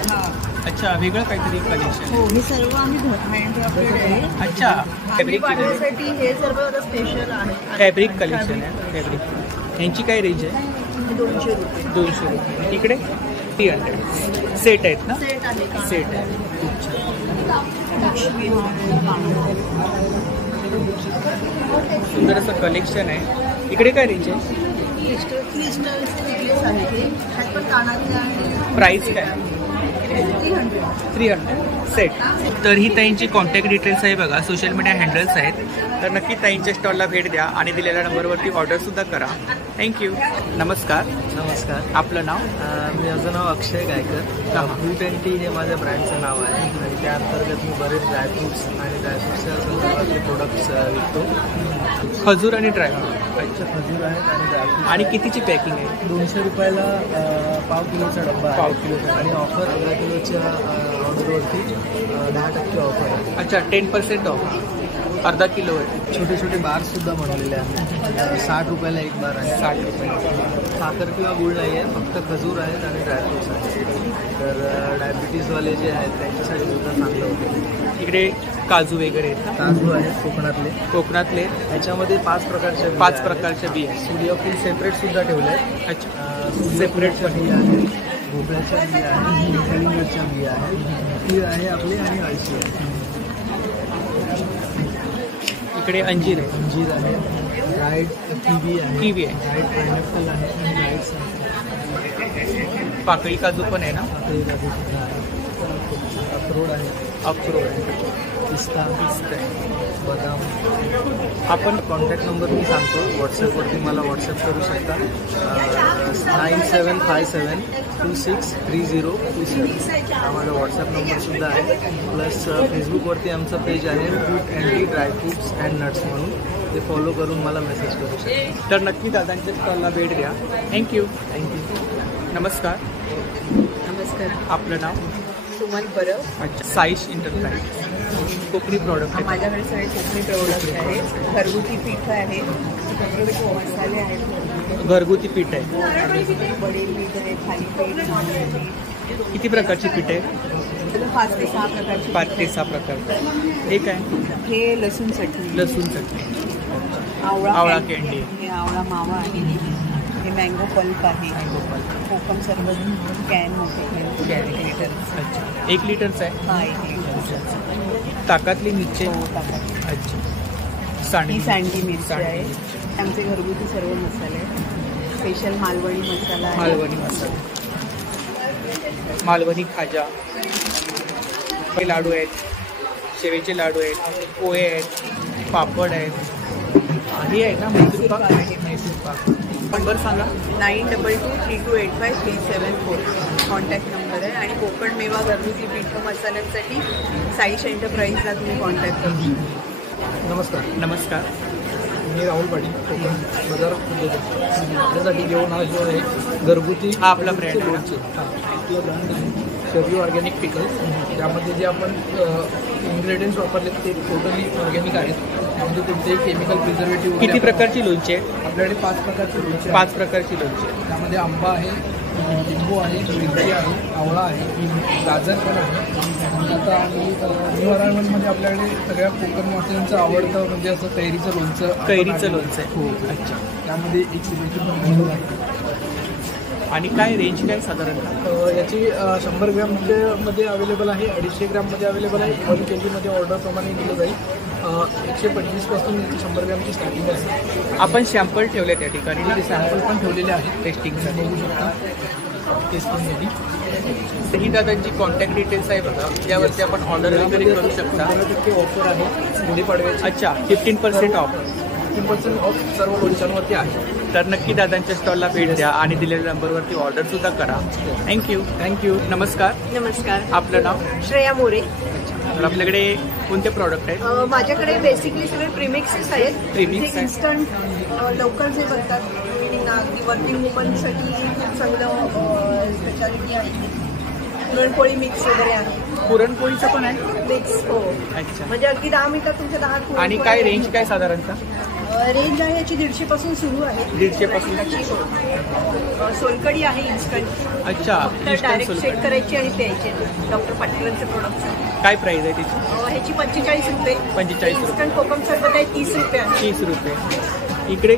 अच्छा, वेगळं काहीतरी कलेक्शन. हो, हे सर्व आम्ही हँडक्राफ्टेड आहे. अच्छा, फॅब्रिक साठी हे सर्व स्पेशल आहे. फॅब्रिक कलेक्शन आहे. फॅब्रिक यांची काय रेंज आहे? 200 रुपये. 200 रुपये. इकडे 300. सेट आहेत ना? सेट आहे. सेट आहे. सुंदर असं कलेक्शन आहे. इकडे काय रेंज आहे? क्रिस्टल्सचे नेकलेस आहे. प्राइस काय? 300 सेट. तर ही ताईंची कॉन्टॅक्ट डिटेल्स आहे बघा. सोशल मीडिया हँडल्स आहेत. तर नक्की ताईंच्या स्टॉलला भेट द्या आणि दिलेल्या नंबरवरती ऑर्डर सुद्धा करा. थँक्यू. नमस्कार. नमस्कार. आपलं नाव? माझं नाव अक्षय गायकर. फ्रूट अँड टी हे माझ्या ब्रँडचं नाव आहे आणि त्या अंतर्गत मी बरेच ड्रायफ्रूट्स आणि ड्रायफ्रूट्सच्या संदर्भातले प्रोडक्ट्स विकतो. खजूर आणि ड्रायफ्रूट. अच्छा, खजूर आहेत आणि ड्रायफ्रूट. आणि कितीची पॅकिंग आहे? 200 रुपयाला पाव किलोचा डब्बा. पाव किलोचा. आणि ऑफर अर्धा किलोच्या ऑर्डरवरती 10% ऑफर आहे. अच्छा, 10% ऑफ. अर्धा किलो आहे. छोटे छोटे बार्स सुद्धा बनवलेले आहेत. 60 रुपयाला एक बार आहे. 60 रुपये. साखर किंवा गुळ नाही आहे, फक्त खजूर आहेत आणि ड्रायफ्रूट्स आहेत. तर डायबिटीजवाले जे आहेत त्यांच्यासाठी सुद्धा चांगलं होतं. इकडे काजू वगैरे आहेत. काजू आहेत कोकणातले. ह्याच्यामध्ये 5 प्रकारच्या बिया आहेत. सूर्यफूल सेपरेट सुद्धा ठेवले आहेत. अच्छा, सेपरेटच्या बिया आहेत, भोपळ्याच्या बिया आहेत, कलिंगडच्या बिया आहेत, तीळ आहे आपले आणि अळशी आहे. इकडे अंजीर आहे. ड्राईड किवी आहे. ड्राईड पायनॅपल आहे आणि ड्राईड्स आहे. पाकळी काजू पण आहे ना? पाकळी काजू सुद्धा आहे. अक्रोड आहे, पिस्ता आहे, बदाम. आपण कॉन्टॅक्ट नंबर मी सांगतो, व्हॉट्सॲपवरती मला व्हॉट्सॲप करू शकता. 9757263027 हा माझा व्हॉट्सॲप नंबरसुद्धा आहे. प्लस फेसबुकवरती आमचं पेज आहे fruit and T dry fruits and nuts म्हणून, ते फॉलो करून मला मेसेज करू शकता. तर नक्की दादांच्या स्टॉलला भेट द्या. थँक्यू. नमस्कार. आपलं नाव? सुमन परब. अच्छा. साईश इंटरप्राइज कोकणी प्रॉडक्ट आहे. माझ्याकडे सगळे कोकणी प्रोडक्ट आहेत. घरगुती पीठ आहे, मसाले आहेत. घरगुती पीठ आहे, बडे पीठ आहे, थालीपीठ आहे. किती प्रकारची पीठ आहे? 5 ते 6 प्रकारची. 5 ते 6 प्रकार. हे काय? हे लसूण चटणी. आवळा कँडी. हे आवळा मावा आहे. हे मँगो पल्प आहे. कोकम सरबत कॅन मोठे 1 लिटर. अच्छा. 1 लिटरचं आहे? हां, 1 लिटर. ताकातली मिरची. अच्छा. सँडी मिरची आहे. आमचे घरगुती सर्व मसाले. स्पेशल मालवणी मसाला आहे. मालवणी खाजा. लाडू आहेत, शेवेचे लाडू आहेत, पोहे आहेत, पापड आहेत. हे आहे ना मैसूर पाक आहे. मैसूर पाक. नंबर सांगा. 9222328574 कॉन्टॅक्ट नंबर आहे. आणि कोकण मेवा घरगुती पीठ मसाल्यांसाठी साईश एंटरप्राइजला तुम्ही कॉन्टॅक्ट करू. नमस्कार. मी राहुल पाटील, कोकण बाजार माझ्यासाठी घेऊन हा जो आहे घरगुती हा आपला ब्रँड लोणचे. आपला ब्रँड आहे शर्यू ऑर्गॅनिक पिकल्स. त्यामध्ये जे आपण इन्ग्रेडियंट्स वापरले ते टोटली ऑर्गॅनिक आहेत. त्यामध्ये कोणतेही केमिकल प्रिझर्वेटिव्ह. किती प्रकारची लोणची आहे आपल्याकडे? 5 प्रकारची लोणची. 5 प्रकारची लोणची आहे. त्यामध्ये आंबा आहे, लिंबू आहे, मिरची आहे, आवळा आहे, गाजर पण आहे. आता आम्ही न्यू अरायवलमध्ये आपल्याकडे सगळ्या कोकणवासियांचं आवडतं म्हणजे असं कैरीचं लोणचं. कैरीचं लोणचं आहे. हो. अच्छा. त्यामध्ये 1 किलोची पण आहे. आणि काय रेंज काय साधारणतः? याची 100 ग्रॅममध्ये अवेलेबल आहे, 250 ग्रॅममध्ये अवेलेबल आहे, 1 kgमध्ये ऑर्डरप्रमाणे दिलं जाईल. 125पासून याची 100 ग्रॅमची स्टार्टिंग आहे. आपण सॅम्पल ठेवले त्या ठिकाणी. ते सॅम्पल पण ठेवलेले आहेत टेस्टिंगसाठी. बघू शकता टेस्टिंगसाठी. ही दादांची कॉन्टॅक्ट डिटेल्स आहे बघा, त्यावरती आपण ऑर्डर वगैरे करू शकता. 15% ऑफर आहे गुढीपाडव्याची. अच्छा. 15% ऑफ. 15% ऑफ सर्व लोणच्यांवरती आहे. तर नक्की दादांच्या स्टॉलला भेट द्या आणि दिलेल्या नंबरवरती ऑर्डर सुद्धा करा. थँक्यू. नमस्कार. आपलं नाव? श्रेया मोरे. तर आपल्याकडे कोणते प्रॉडक्ट आहेत? माझ्याकडे बेसिकली सगळे प्रीमिक्सेस आहेत. प्रीमिक्स इन्स्टंट लवकर जे बनतात. अगदी वर्किंग वुमनसाठी खूप चांगलं स्पेशालिटी आहे. पुरणपोळी मिक्स वगैरे आहे. पुरणपोळीचं पण आहे मिक्स. हो. अच्छा. म्हणजे अगदी 10 मिनिटात तुमच्या 10. आणि काय रेंज काय साधारणतः? रेंज आहे याची 150 पासून सुरू आहे. 150 पासून. सोलकडी आहे इन्स्टंट. अच्छा. डायरेक्ट चेक करायची आणि प्यायची. डॉक्टर पाटीलचे प्रोडक्ट. काय प्राइस आहे त्याची? ह्याची 45 रुपये. 45 रुपये. इन्स्टंट कोकम सरबत आहे 30 रुपये. 30 रुपये. इकडे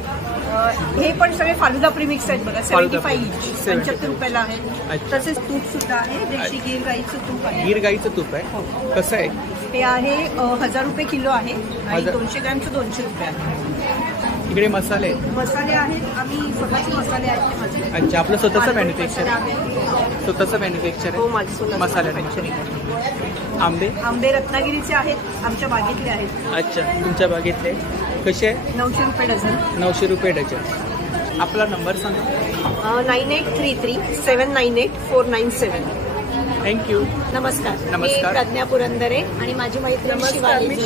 हे पण सगळे फालुदा प्रीमिक्स आहेत बघा. 75 इंच 75 रुपयाला आहे. तसेच तूप सुद्धा आहे. देशी गीर गाईचं तूप आहे. गीर गाईचं तूप आहे. कसं आहे? हे आहे 1000 रुपये किलो आहे आणि 200 ग्रॅमचं 200 रुपये आहे. इकडे मसाले आहेत. आम्ही स्वतःचे मसाले आहेत. अच्छा. आपलं स्वतःचं मॅन्युफॅक्चर आहे? स्वतःचं मॅन्युफॅक्चर हो, आहे मसाले मॅन्युफॅक्चरिंग. आंबे रत्नागिरीचे आहेत. आमच्या बागेतले आहेत. अच्छा. तुमच्या बागेतले कसे आहे? 900 रुपये डझन. 900 रुपये डझन. आपला नंबर सांगा. 9833798497. थँक्यू. नमस्कार. मी प्रज्ञा पुरंदरे आणि माझी मैत्रीण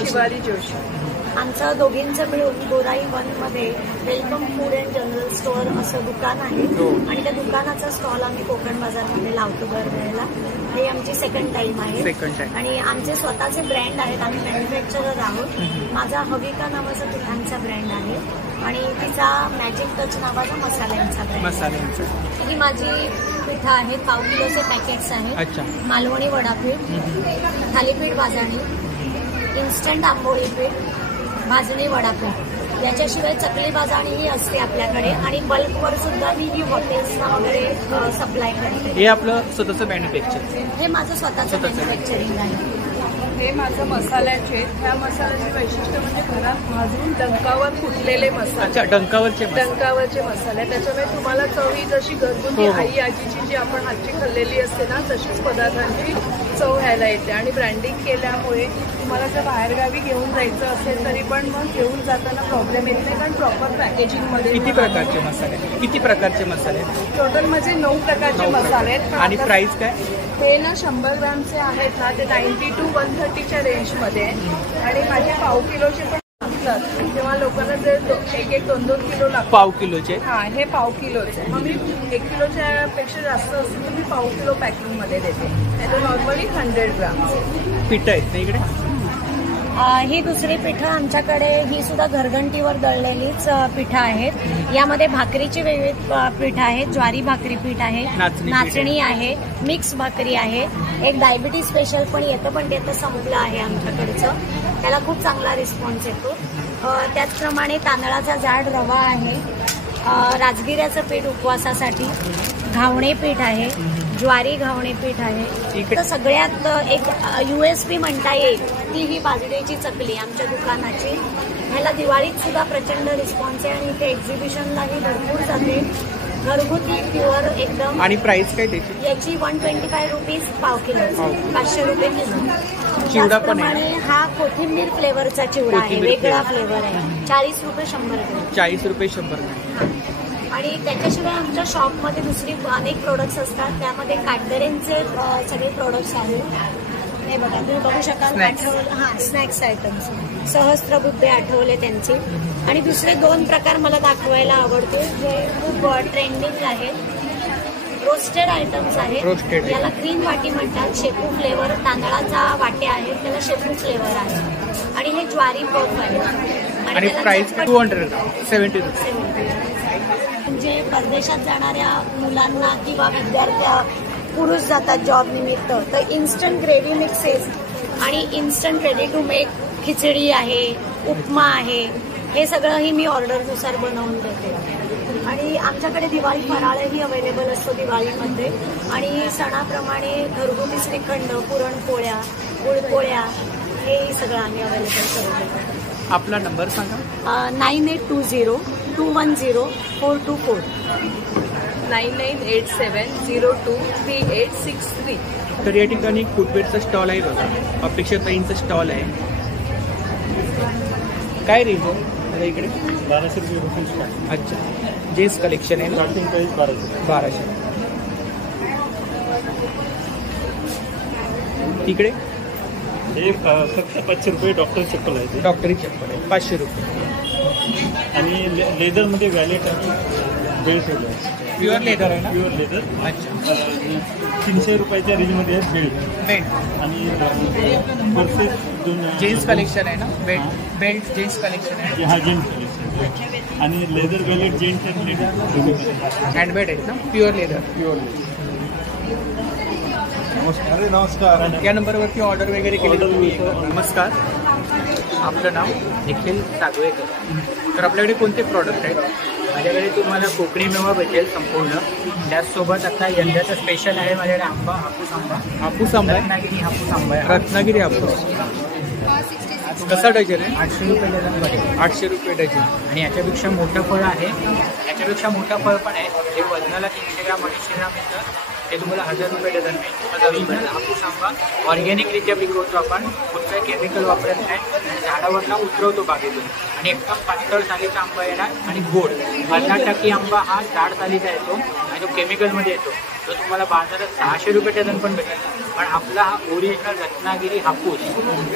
शिवाली जोशी. आमचं दोघींचं मिळून गोराई 1 मध्ये welcome food and general store असं दुकान आहे. आणि त्या दुकानाचा स्टॉल आम्ही कोकण बाजारमध्ये लावतो दरवेळेला. हे आमची सेकंड टाइम आहे. आणि आमचे स्वतःचे ब्रँड आहेत. आम्ही मॅन्युफॅक्चरर आहोत. माझा हविका नावाचा पिठांचा ब्रँड आहे आणि तिचा मॅजिक टच नावाचा मसाल्यांचा ब्रँड. ही माझी पिठं आहेत. पाव किलोचे पॅकेट्स आहेत. मालवणी वडापीठ, थालीपीठ भाजणी, इन्स्टंट आंबोळी पीठ, भाजणी वडापीठ. याच्याशिवाय चकली भाजणीही असते आपल्याकडे आणि बल्कवर सुद्धा मी हॉटेल्सना वगैरे सप्लाय करते. हे आपलं स्वतःचं मॅन्युफॅक्चर? हे माझं स्वतःचं मॅन्युफॅक्चरिंग आहे. हे माझं मसाल्याचे. ह्या मसाल्याचे वैशिष्ट्य म्हणजे घरात भाजून डंकावर फुटलेले मसाले. अच्छा. डंकावरचे मसाले. त्याच्यामुळे तुम्हाला चवी जशी घरगुती आई आजीची जी आपण हातची खाल्लेली असते ना तशीच पदार्थांची चव ह्याला येते आणि ब्रँडिंग केल्यामुळे तुम्हाला जर बाहेरगावी घेऊन जायचं असेल तरी पण मग घेऊन जाताना प्रॉब्लेम येत नाही, कारण प्रॉपर पॅकेजिंगमध्ये. किती प्रकारचे मसाले? किती प्रकारचे मसाले? टोटल माझे 9 प्रकारचे मसाले आहेत. आणि प्राइस काय? हे ना 100 ग्रामचे आहेत ना, ते 90 to 130च्या रेंजमध्ये आहे. आणि माझे पाव किलोचे पण असतात, तेव्हा लोकांना जर 1-2 किलो लागतात. पाव किलोचे? हां, हे पाव किलोचे. मग मी 1 किलोच्या पेक्षा जास्त असेल तर मी पाव किलो पॅकिंगमध्ये देते. नाही नॉर्मली 100 ग्राम पीठ आहेत ना इकडे? ही दुसरी पिठं आमच्याकडे, ही सुद्धा घरघंटीवर दळलेलीच पिठं आहेत. यामध्ये भाकरीची विविध पीठ आहेत. ज्वारी भाकरी पीठ आहे, नाचणी आहे, मिक्स भाकरी आहे. एक डायबिटीज स्पेशल पण येतं, पण ते संपलं आहे आमच्याकडचं. त्याला खूप चांगला रिस्पॉन्स येतो. त्याचप्रमाणे तांदळाचा जाड रवा आहे, राजगिऱ्याचं पीठ उपवासासाठी, घावणे पीठ आहे, ज्वारी घावणे पीठ आहे. तर सगळ्यात एक USP म्हणता येईल ती ही बाजरीची चकली आमच्या दुकानाची. ह्याला दिवाळीत सुद्धा प्रचंड रिस्पॉन्स आहे आणि इथे एक्झिबिशनलाही भरपूर जाते. घरगुती प्युअर एकदम. आणि प्राइस काय त्याची? याची 125 रुपीज पाव किलो, 500 रुपये किलो. चिवडा पण आहे. हा कोथिंबीर फ्लेवरचा चिवडा आहे, वेगळा फ्लेवर आहे. 40 रुपये 100 ग्रॅम. 40 रुपये 100 ग्रॅम. आणि त्याच्याशिवाय आमच्या शॉपमध्ये दुसरी अनेक प्रोडक्ट्स असतात. त्यामध्ये कॅडबरीचे सगळे प्रोडक्ट्स आहेत. हे बघा, तुम्ही बघू शकाल. हां, स्नॅक्स आयटम्स, सहस्त्रबुद्धे आठवले त्यांची. आणि दुसरे 2 प्रकार मला दाखवायला आवडते जे खूप ट्रेंडिंग आहेत. रोस्टेड आयटम्स आहेत. याला ग्रीन वाटी म्हणतात. शेपू फ्लेवर तांदळाचा वाटे आहेत, त्याला शेपू फ्लेवर आहे. आणि हे ज्वारी पफ आहे. आणि प्राइस 270 रुपये. म्हणजे परदेशात जाणाऱ्या मुलांना किंवा विद्यार्थ्या, पुरुष जातात जॉब निमित्त, तर इन्स्टंट ग्रेव्ही मिक्सेस आणि इन्स्टंट रेडी टू मेक खिचडी आहे, उपमा आहे, हे सगळंही मी ऑर्डरनुसार बनवून देते. आणि आमच्याकडे दिवाळी फराळही अवेलेबल असतो दिवाळीमध्ये. आणि सणाप्रमाणे घरगुती श्रीखंड, पुरणपोळ्या, गुळपोळ्या, हे सगळं आम्ही अवेलेबल करून देतो. आपला नंबर सांगा. 9820-210-424. 9987023863. तर या ठिकाणी फुटवेअरचा स्टॉल आहे बघा, अपेक्षा ताईंचा स्टॉल आहे. काय रेंज आहे इकडे? 1200 रुपये स्टार्ट. अच्छा, जेन्स कलेक्शन आहे ना? Starting price 1200. इकडे हे फक्त 500 रुपये डॉक्टर चप्पल आहे. डॉक्टरी चप्पल आहे 500 रुपये. आणि लेदरमध्ये वॅलेट आणि बेल्ट आहे. प्युअर लेदर आहे ना? Pure leather. अच्छा. 300 रुपयाच्या रेंजमध्ये आहे बेल्ट. आणि पर्सेस जेन्स कलेक्शन आहे ना? बेल्ट जेन्स कलेक्शन आहे. हा जेन्स कलेक्शन. आणि leather valet gents and ladies handmade आहेत ना? Pure leather. नमस्कार. या नंबरवरती ऑर्डर वगैरे केली तर तुम्ही? नमस्कार, आपलं नाव? निखिल सागवेकर. तर आपल्याकडे कोणते प्रॉडक्ट आहेत? माझ्याकडे तुम्हाला कोकणी मेवा भेटेल संपूर्ण. त्याचसोबत आता यंदाचा स्पेशल आहे माझ्याकडे आंबा, हापूस आंबा. हापूस आंबा आहे? रत्नागिरी हापूस आंबा आहे. रत्नागिरी हापूस कसा डझन आहे? 800 रुपये डझन पडेल. 800 रुपये डझन. आणि याच्यापेक्षा मोठं फळ आहे, याच्यापेक्षा मोठं फळ पण आहे. हे वजनाला 300 ग्राम 250 ग्राम येतं. ते तुम्हाला 1000 रुपये डझन मिळेल. ओरिजिनल हापूस आंबा ऑर्गॅनिकरित्या पिकवतो आपण, कुठचं केमिकल वापरत नाही. झाडावरनं उतरवतो बागेतून. आणि एकदम पातळ सालीचा आंबा येणार आणि गोड. कर्नाटकी आंबा हा जाड सालीचा येतो आणि तो केमिकलमध्ये येतो. तो तुम्हाला बाजारात 600 रुपये डझन पण भेटेल. पण आपला हा ओरिजिनल रत्नागिरी हापूस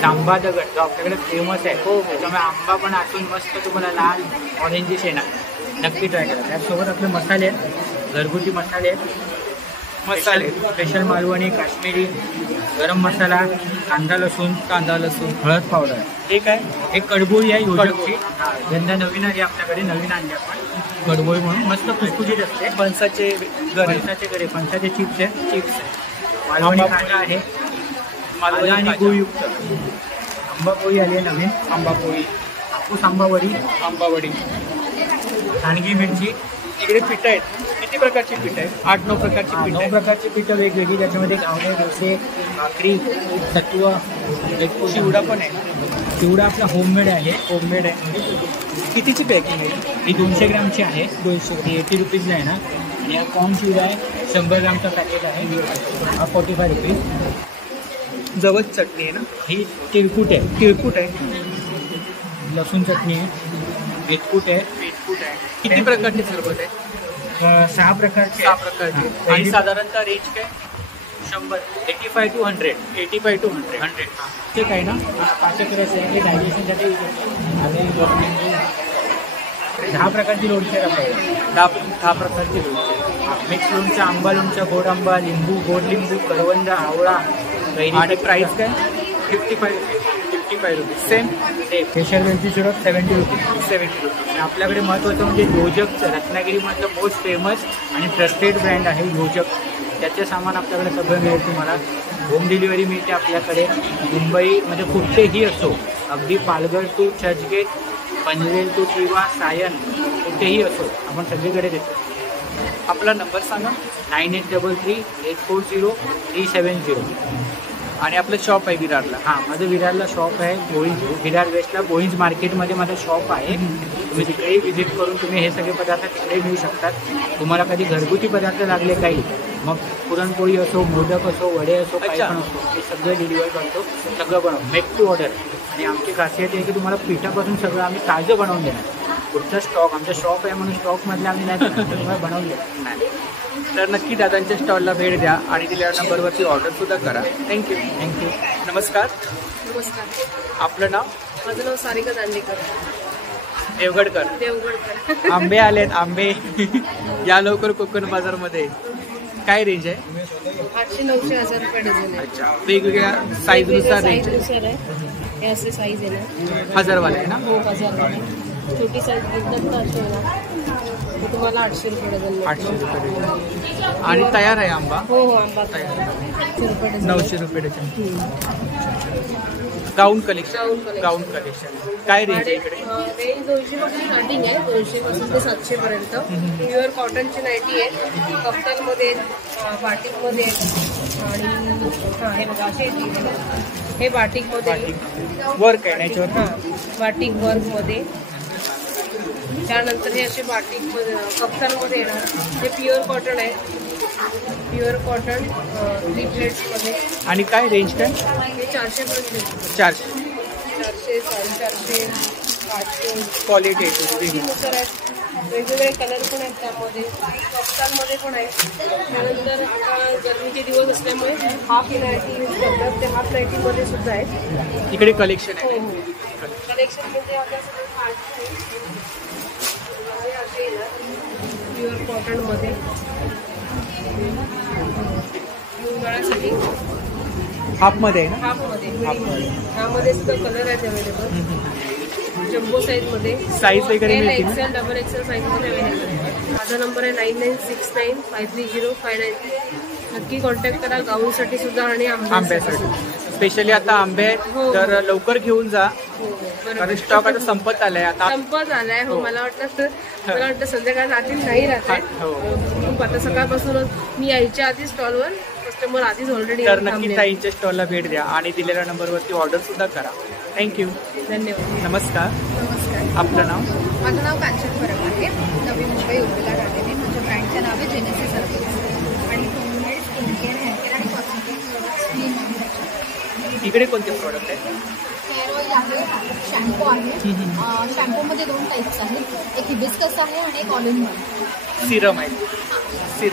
तांबा दगड जो आपल्याकडे फेमस आहे, त्याच्यामुळे आंबा पण आतून मस्त तुम्हाला लाल ऑरेंजिश येणार. नक्की ट्राय करा. त्याचसोबत आपले मसाले आहेत, घरगुती मसाले आहेत. स्पेशल मालवणी, काश्मीरी, गरम मसाला, कांदा लसूण, हळद पावडर. हे काय? एक कडबोळी आहे योजकची. यंदा नवीन आहे आपल्याकडे, नवीन आणली आपण कडबोळी म्हणून. मस्त खुसखुशीत असते. फणसाचे गरे, फणसाचे चिप्स आहे. मालवणी कांदा आहे, मालवणी आणि गुळयुक्त. आंबापोळी आली आहे नवीन. आंबापोळी, हापूस आंबावडी, सांडगी मिरची. इकडे पिठं आहेत. किती प्रकारची पिठं आहेत? 8-9 प्रकारची पिठं. 9 प्रकारची पिठं वेगवेगळी. त्याच्यामध्ये घावणे, डोसे, भाकरी, सत्व, एक चिवडा पण आहे. चिवडा आपला होममेड आहे. कितीची पॅकिंग आहे? ही 200 ग्रामची आहे. 80 रुपीजला आहे ना. आणि हा कॉर्न चिवडा आहे, 100 ग्रामचा पॅकेट आहे. हा 45 रुपीज. जवस चटणी आहे ना, ही तिळकुट आहे. तिळकुट आहे, लसूण चटणी आहे, मेथकूट आहे. किती प्रकारचे सरबत आहे? 6 प्रकारचे. 6 प्रकारचे. आणि साधारणतः रेंज काय? 100, 85 to 100. 85 to 100. ते काय ना पाचक रस आहे, डायजेशनसाठी आणि 10 प्रकारची लोणची आहे आपल्याकडे. 10 प्रकारचे लोणचे. मिक्स लोणचं, आंबा लोणचं, गोड आंबा, लिंबू, गोड लिंबू, करवंद, आवळा. आणि प्राइस काय? 55 रुपीज. सेम. स्पेशल वेलची सिरप 70 रुपीज. 70 रुपीज. आणि आपल्याकडे महत्त्वाचं म्हणजे योजक, रत्नागिरीमधलं मोस्ट फेमस आणि ट्रस्टेड ब्रँड आहे योजक. त्याचे सामान आपल्याकडे सगळं मिळेल तुम्हाला. होम डिलिव्हरी मिळते आपल्याकडे. मुंबई म्हणजे कुठेही असो, अगदी पालघर टू चर्चगेट, पनवेल टू किंवा सायन, कुठेही असो आपण सगळीकडे देतो. आपला नंबर सांगा. 9833-840-370. आणि आपलं शॉप आहे विरारला. हां, माझं विरारला शॉप आहे. बोईंज, विरार वेस्टला बोईंज मार्केटमध्ये माझं शॉप आहे. तुम्ही तिकडेही व्हिजिट करून तुम्ही हे सगळे पदार्थ तिकडे मिळू शकतात. तुम्हाला कधी घरगुती पदार्थ लागले काही, मग पुरणपोळी असो, मोदक असो, वडे असो, काही पण असो, हे सगळं डिलिव्हर करतो. सगळं बनवून मेक टू ऑर्डर. आणि आमची खासियत आहे की तुम्हाला पिठापासून सगळं आम्ही ताजं बनवून देणार. पुढचा स्टॉक, आमचा शॉप आहे म्हणून स्टॉकमधले आम्ही नाही देणार, तुम्हाला बनवून देणार नाही. तर नक्की दादांच्या स्टॉलला भेट द्या आणि दिलेल्या नंबरवरती ऑर्डरसुद्धा करा. थँक्यू. नमस्कार. आपलं नाव? माझं नाव सारिका दांडेकर. देवगडकर. आंबे आलेत, आंबे. या लवकर कोकण बाजारमध्ये. काय रेंज आहे? 800-900 रुपये डझन आहे. अच्छा. वेगवेगळ्या साईजनुसार रेंज आहे. हे असे साईज आहे ना, 1000वाले आहे ना? हो, 1000वाले. छोटी साईज एकदम तर असे आहे ना, तुम्हाला 800 रुपये डझन. 800 रुपये डझन. आणि तयार आहे आंबा? हो, आंबा तयार. 900 रुपये डझन. गाऊन कलेक्शन. काय रेंज आहे इकडे? रेंज 200 पासून स्टार्टिंग आहे. 200 पासून ते 700 पर्यंत. प्युअर कॉटनची नाईटी आहे. कफ्तांमध्ये, बाटिकमध्ये आणि हे बघा असे हे बाटिकमध्ये वर्क आहे याच्यावर. बाटिक वर्कमध्ये. त्यानंतर हे असे बाटिकमध्ये कफ्तांमध्ये येणार. हे प्युअर कॉटन आहे. Pure cotton 3 प्लेट्समध्ये. आणि काय रेंज काय? हे 400 पर्यंत. 400, 400, 500. क्वालिटी नुसार आहेत. वेगवेगळे कलर पण आहेत त्यामध्ये. कफ्तांमध्ये पण आहे. त्यानंतर आता गरमीचे दिवस असल्यामुळे हाफ नाईटी यूज करतात. ते हाफ नाईटीमध्ये सुद्धा आहेत. इकडे कलेक्शन आहे. कलेक्शन म्हणजे आपल्यासोबत असे येणार प्युअर कॉटनमध्ये उन्हाळ्यासाठी. हाफमध्ये आहे ना? हाफमध्ये. ह्यामध्ये सुद्धा कलर आहेत अवेलेबल. जम्बो साईजमध्ये. साईज वगैरे मिळतील? XL, XXL साईजमध्ये अवेलेबल आहे. माझा नंबर आहे 9969530593. नक्की कॉन्टॅक्ट करा गाऊनसाठी सुद्धा आणि आंब्यासाठी. स्पेशली आता आंबे आहेत तर लवकर घेऊन जा, कारण स्टॉक आता संपत आलाय. हो. मला वाटतं संध्याकाळ रात्री नाही राहत. आता सकाळपासूनच मी यायच्या आधी स्टॉलवर कस्टमर आधीच ऑलरेडी. तर नक्की ताईंच्या स्टॉलला भेट द्या आणि दिलेल्या नंबरवरती ऑर्डर सुद्धा करा. थँक्यू. धन्यवाद. नमस्कार. आपलं नाव? माझं नाव कांचन परब आहे. नवी मुंबई उर्मिला राहते मी. माझ्या ब्रँडचं नाव आहे जेनेसिस सर्व्हिस आणि homemade skin care, hair care आणि कॉस्मेटिक प्रोडक्ट्स. इकडे कोणते प्रॉडक्ट आहेत? हेअर ऑइल आहे, शॅम्पू आहे. शॅम्पूमध्ये 2 टाईप्स आहेत. एक हिबिस्कस आहे आणि एक ऑल इन वन. सिरम आहे. हे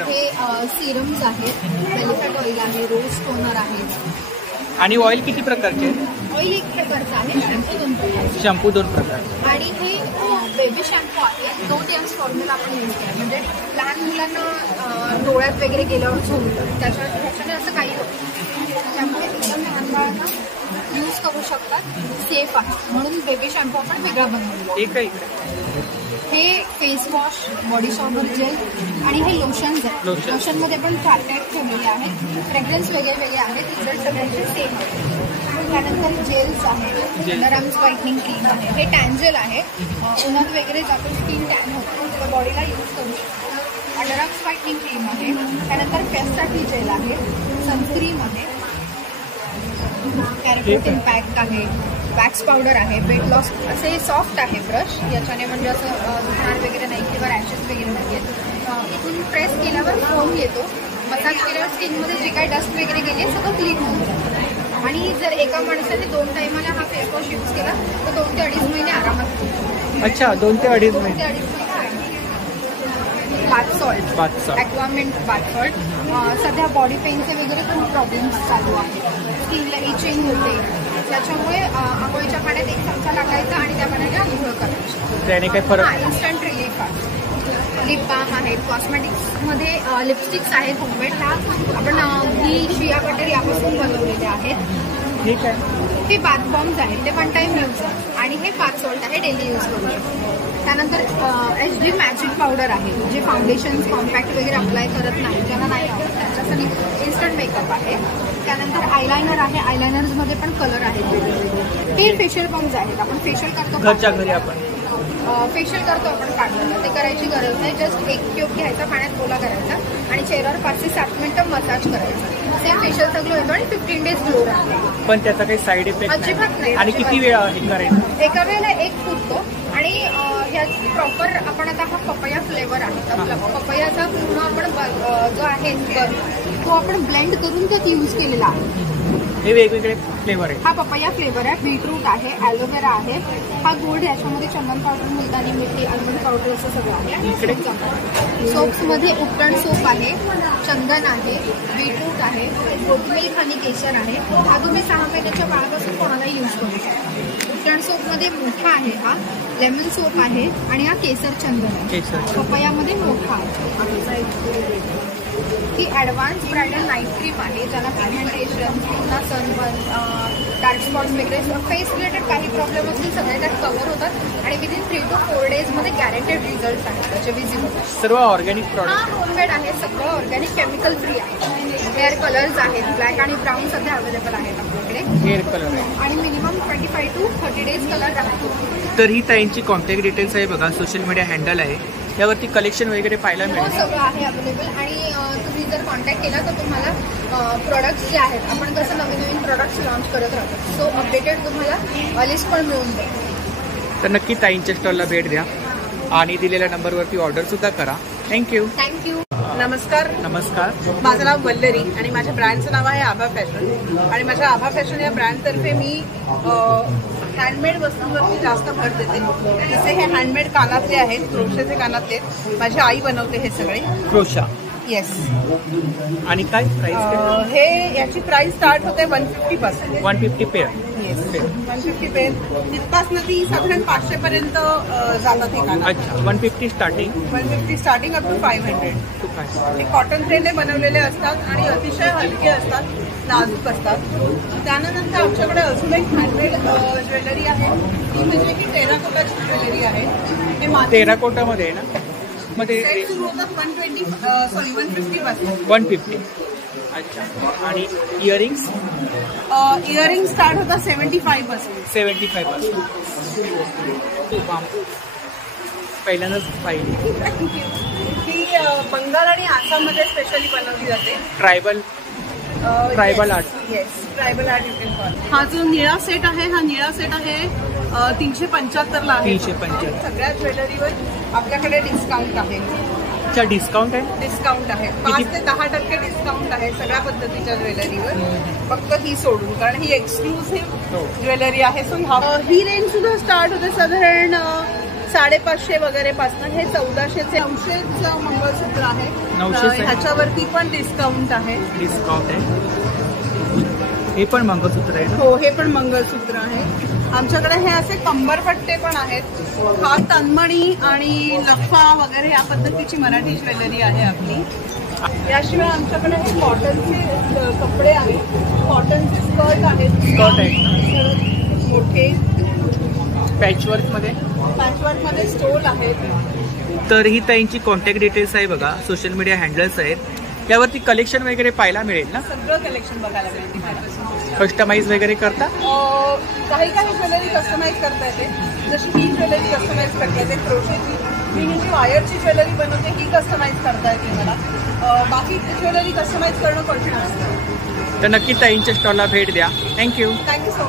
सिरम्स आहेत. बेलिफॅट ऑइल आहे, रोज टोनर आहे. आणि ऑइल किती प्रकारचे? ऑइल 1 प्रकारचं आहे. शॅम्पू 2 प्रकारचे. शॅम्पू 2 प्रकारचे. आणि हे बेबी शॅम्पू आहे. 2 टियर्स फॉर्म्युला आपण यूज केला, म्हणजे लहान मुलांना डोळ्यात वगैरे गेल्यावर झोपतं, त्याच्याने असं काही होतं. त्यामुळे एकदम लहान मुलांना यूज करू शकतात. सेफ आहे म्हणून बेबी शॅम्पू आपण वेगळा बनवलेला. हे face wash, body shower gel आणि हे लोशन्स आहेत. लोशनमध्ये पण 4 टाईप ठेवलेले आहेत. फ्रेग्रन्स वेगळे वेगळे आहेत. रिझल्ट सगळ्यांचे सेम आहे. त्यानंतर जेल्स आहेत. अंडरआर्म्स व्हाईटनिंग क्रीम आहे. हे टॅन जेल आहे. उन्हात वगैरे जातो स्किन टॅन होतो तेव्हा बॉडीला यूज करू शकतो. अंडरआर्म्स व्हाईटनिंग क्रीम आहे. त्यानंतर फेससाठी जेल आहे. सनस्क्रीम आहे. कॅरेटिन पॅक आहे. वॅक्स पावडर आहे. वेट लॉस असे सॉफ्ट आहे ब्रश. याच्याने म्हणजे असं दुखणार वगैरे नाही किंवा रॅशेस वगैरे नाही आहेत. इथून प्रेस केल्यावर फोम येतो. मसाज केल्यावर स्किनमध्ये जे काही डस्ट वगैरे गेली आहे सगळं क्लीन होऊन जातं. आणि जर एका माणसाने 2 टायमाला हा फेस वॉश यूज केला तर 2 ते 2.5 महिने आरामात. अच्छा, 2 ते 2.5 महिने. Bath salt, Aquamint bath salt. सध्या बॉडी पेनचे वगैरे खूप प्रॉब्लेम्स चालू आहेत. स्किनला इचिंग होते, त्याच्यामुळे आंघोळीच्या पाण्यात 1 चमचा टाकायचा आणि त्या पाण्याने आंघोळ करायची. त्याने काय फरक? इन्स्टंट रिलीफ आहे. लिप बाम आहेत, कॉस्मेटिक्समध्ये लिपस्टिक्स आहेत होममेड. ह्या आपण घी, शिया बटर यापासून बनवलेले आहेत. ठीक आहे. हे बाथ बॉम्ब्स आहेत, ते 1 टाइम यूज आणि हे बाथ सॉल्ट आहे, डेली यूज करू शकतो. त्यानंतर HD मॅजिक पावडर आहे, जे फाउंडेशन कॉम्पॅक्ट वगैरे अप्लाय करत नाही, ज्यांना नाही आवडत त्यांच्यासाठी इन्स्टंट मेकअप आहे. त्यानंतर आयलायनर आहे, आयलायनर्समध्ये पण कलर आहेत. हे फेशियल पम्प्स आहेत, आपण फेशियल करतो घरच्या घरी. आपण फेशियल करतो आपण काढलेलं, ते करायची गरज नाही. जस्ट 1 क्यूब घ्यायचा, पाण्यात ओला करायचा आणि चेहऱ्यावर 5 ते 7 मिनिटं मसाज करायचं. सेम फेशियलचा ग्लो येतो आणि 15 डेज ग्लो राहतो. पण त्याचा काही साईड इफेक्ट अजिबात नाही. आणि किती वेळा हे करायचं? एका वेळेला 1 पुरतो. आणि ह्यात प्रॉपर आपण आता हा पपया फ्लेवर आहे, पपयाचा पूर्ण आपण जो आहे तो आपण ब्लेंड करून त्यात यूज केलेला आहे. हे वेगवेगळे फ्लेवर आहे. हा पपया फ्लेवर आहे, बीटरूट आहे, ॲलोवेरा आहे, हा गोल्ड, याच्यामध्ये चंदन पावडर, मुलतानी मिठी, आल्मंड पावडर असं सगळं आहे. इकडे सोप्समध्ये उपटण सोप आहे, चंदन आहे, बीटरूट आहे, ओटमिल्क आणि केशर आहे. हा तुम्ही 6 महिन्याच्या बाळापासून कोणालाही यूज करू शकता. उपटण सोपमध्ये मोठा आहे, हा लेमन सोप आहे आणि हा केसर चंदन आहे. पपयामध्ये मोठा आहे. ही ॲडव्हान्स ब्रायडल नाईट क्रीम आहे, ज्याला पिगमेंटेशन, पुन्हा सनबर्न, डार्क स्पॉट्स वगैरे फेस रिलेटेड काही प्रॉब्लेम असतील सगळे त्यात कव्हर होतात आणि विदिन 3 to 4 डेजमध्ये गॅरंटेड रिझल्ट आहेत त्याचे विजिबल. सर्व ऑर्गॅनिक प्रॉडक्ट. हा होममेड आहे, सगळं ऑर्गॅनिक, केमिकल फ्री आहे. हेअर कलर्स आहेत, ब्लॅक आणि ब्राऊन सध्या अवेलेबल आहेत आपल्याकडे. हेअर कलर आहे आणि मिनिमम 25 to 30 डेज कलर राहतो. तर ही ताईंची कॉन्टॅक्ट डिटेल्स आहे बघा, सोशल मीडिया हँडल आहे, यावरती कलेक्शन वगैरे पाहायला मिळेल. सगळं आहे अवेलेबल. आणि तुम्ही जर कॉन्टॅक्ट केला तर तुम्हाला प्रोडक्ट्स जे आहेत, आपण कसं नवीन नवीन प्रोडक्ट्स लॉन्च करत राहतो, सो अपडेटेड तुम्हाला लिस्ट पण मिळून जाईल. तर नक्की ताईंच्या स्टॉलला भेट द्या आणि दिलेल्या नंबरवरती ऑर्डर सुद्धा करा. थँक्यू. नमस्कार. नमस्कार. माझं नाव वल्लरी आणि माझ्या ब्रँडचं नाव आहे आभा फॅशन. आणि माझ्या आभा फॅशन या ब्रँडतर्फे मी हँडमेड वस्तूंवरती जास्त भर देते. जसे हे हँडमेड कानातले आहेत, क्रोशेचे कानातले, माझी आई बनवते हे सगळे. क्रोशा. येस. आणि काय प्राइस? हे याची प्राइस स्टार्ट होते 150 पासून. 150 पेअर. Yes, 150 pair. तिथपास ना ती साधारण 500 पर्यंत जातात हे कानात. अच्छा, 150 स्टार्टिंग. 150 starting up to 500. हे कॉटन थ्रेडने बनवलेले असतात आणि अतिशय हलके असतात, नाजूक असतात. त्यानंतर आमच्याकडे अजून एक हँडमेड ज्वेलरी आहे, ती म्हणजे की टेराकोटाची ज्वेलरी आहे. हे टेराकोटामध्ये आहे ना? मध्ये सुरू होतात 150 पासून. 150. अच्छा. आणि इयरिंग्स? इयरिंग स्टार्ट होतात 75 पासून. 75 पासून. पहिल्यांदाच पाहिजे. ही बंगाल आणि आसाममध्ये स्पेशली बनवली जाते. Tribal art. Yes, tribal art you can call. हा जो निळा सेट आहे, हा निळा सेट आहे 375 ला आहे. 375. सगळ्या ज्वेलरीवर आपल्याकडे डिस्काउंट आहे. अच्छा, डिस्काउंट आहे? डिस्काउंट आहे, 5 ते 10% डिस्काउंट आहे सगळ्या पद्धतीच्या ज्वेलरीवर, फक्त ही सोडून, कारण ही एक्सक्लुझिव्ह ज्वेलरी आहे. सो ही रेंज सुद्धा स्टार्ट होते साधारण 550 वगैरे पासून. हे 1400चे 900चं मंगळसूत्र आहे. 900 ह्याच्यावरती पण डिस्काउंट आहे. डिस्काउंट आहे. हे पण मंगळसूत्र आहे? हो, हे पण मंगळसूत्र आहे. आमच्याकडे हे असे कंबरपट्टे पण आहेत. हा तन्मणी आणि लफा वगैरे या पद्धतीची मराठी ज्वेलरी आहे आपली. याशिवाय आमच्याकडे हे कॉटनचे कपडे आहेत, कॉटनचे स्कर्ट आहेत. स्कर्ट आहेत मोठे पॅचवर्कमध्ये स्टोल आहेत. तर ही ताईंची कॉन्टॅक्ट डिटेल्स आहे बघा, सोशल मीडिया हँडल्स आहेत, यावरती कलेक्शन वगैरे पाहायला मिळेल ना? सगळं कलेक्शन बघायला मिळेल. कस्टमाइज वगैरे करता? काही ज्वेलरी कस्टमाइज करता येते. जशी ही ज्वेलरी कस्टमाइज करता येते क्रोशेची. मी जी वायरची ज्वेलरी बनवते ही कस्टमाइज करता येते मला. बाकी ज्वेलरी कस्टमाइज करणं कठीण असतं. तर नक्की ताईंच्या स्टॉलला भेट द्या. थँक्यू. Thank you so much.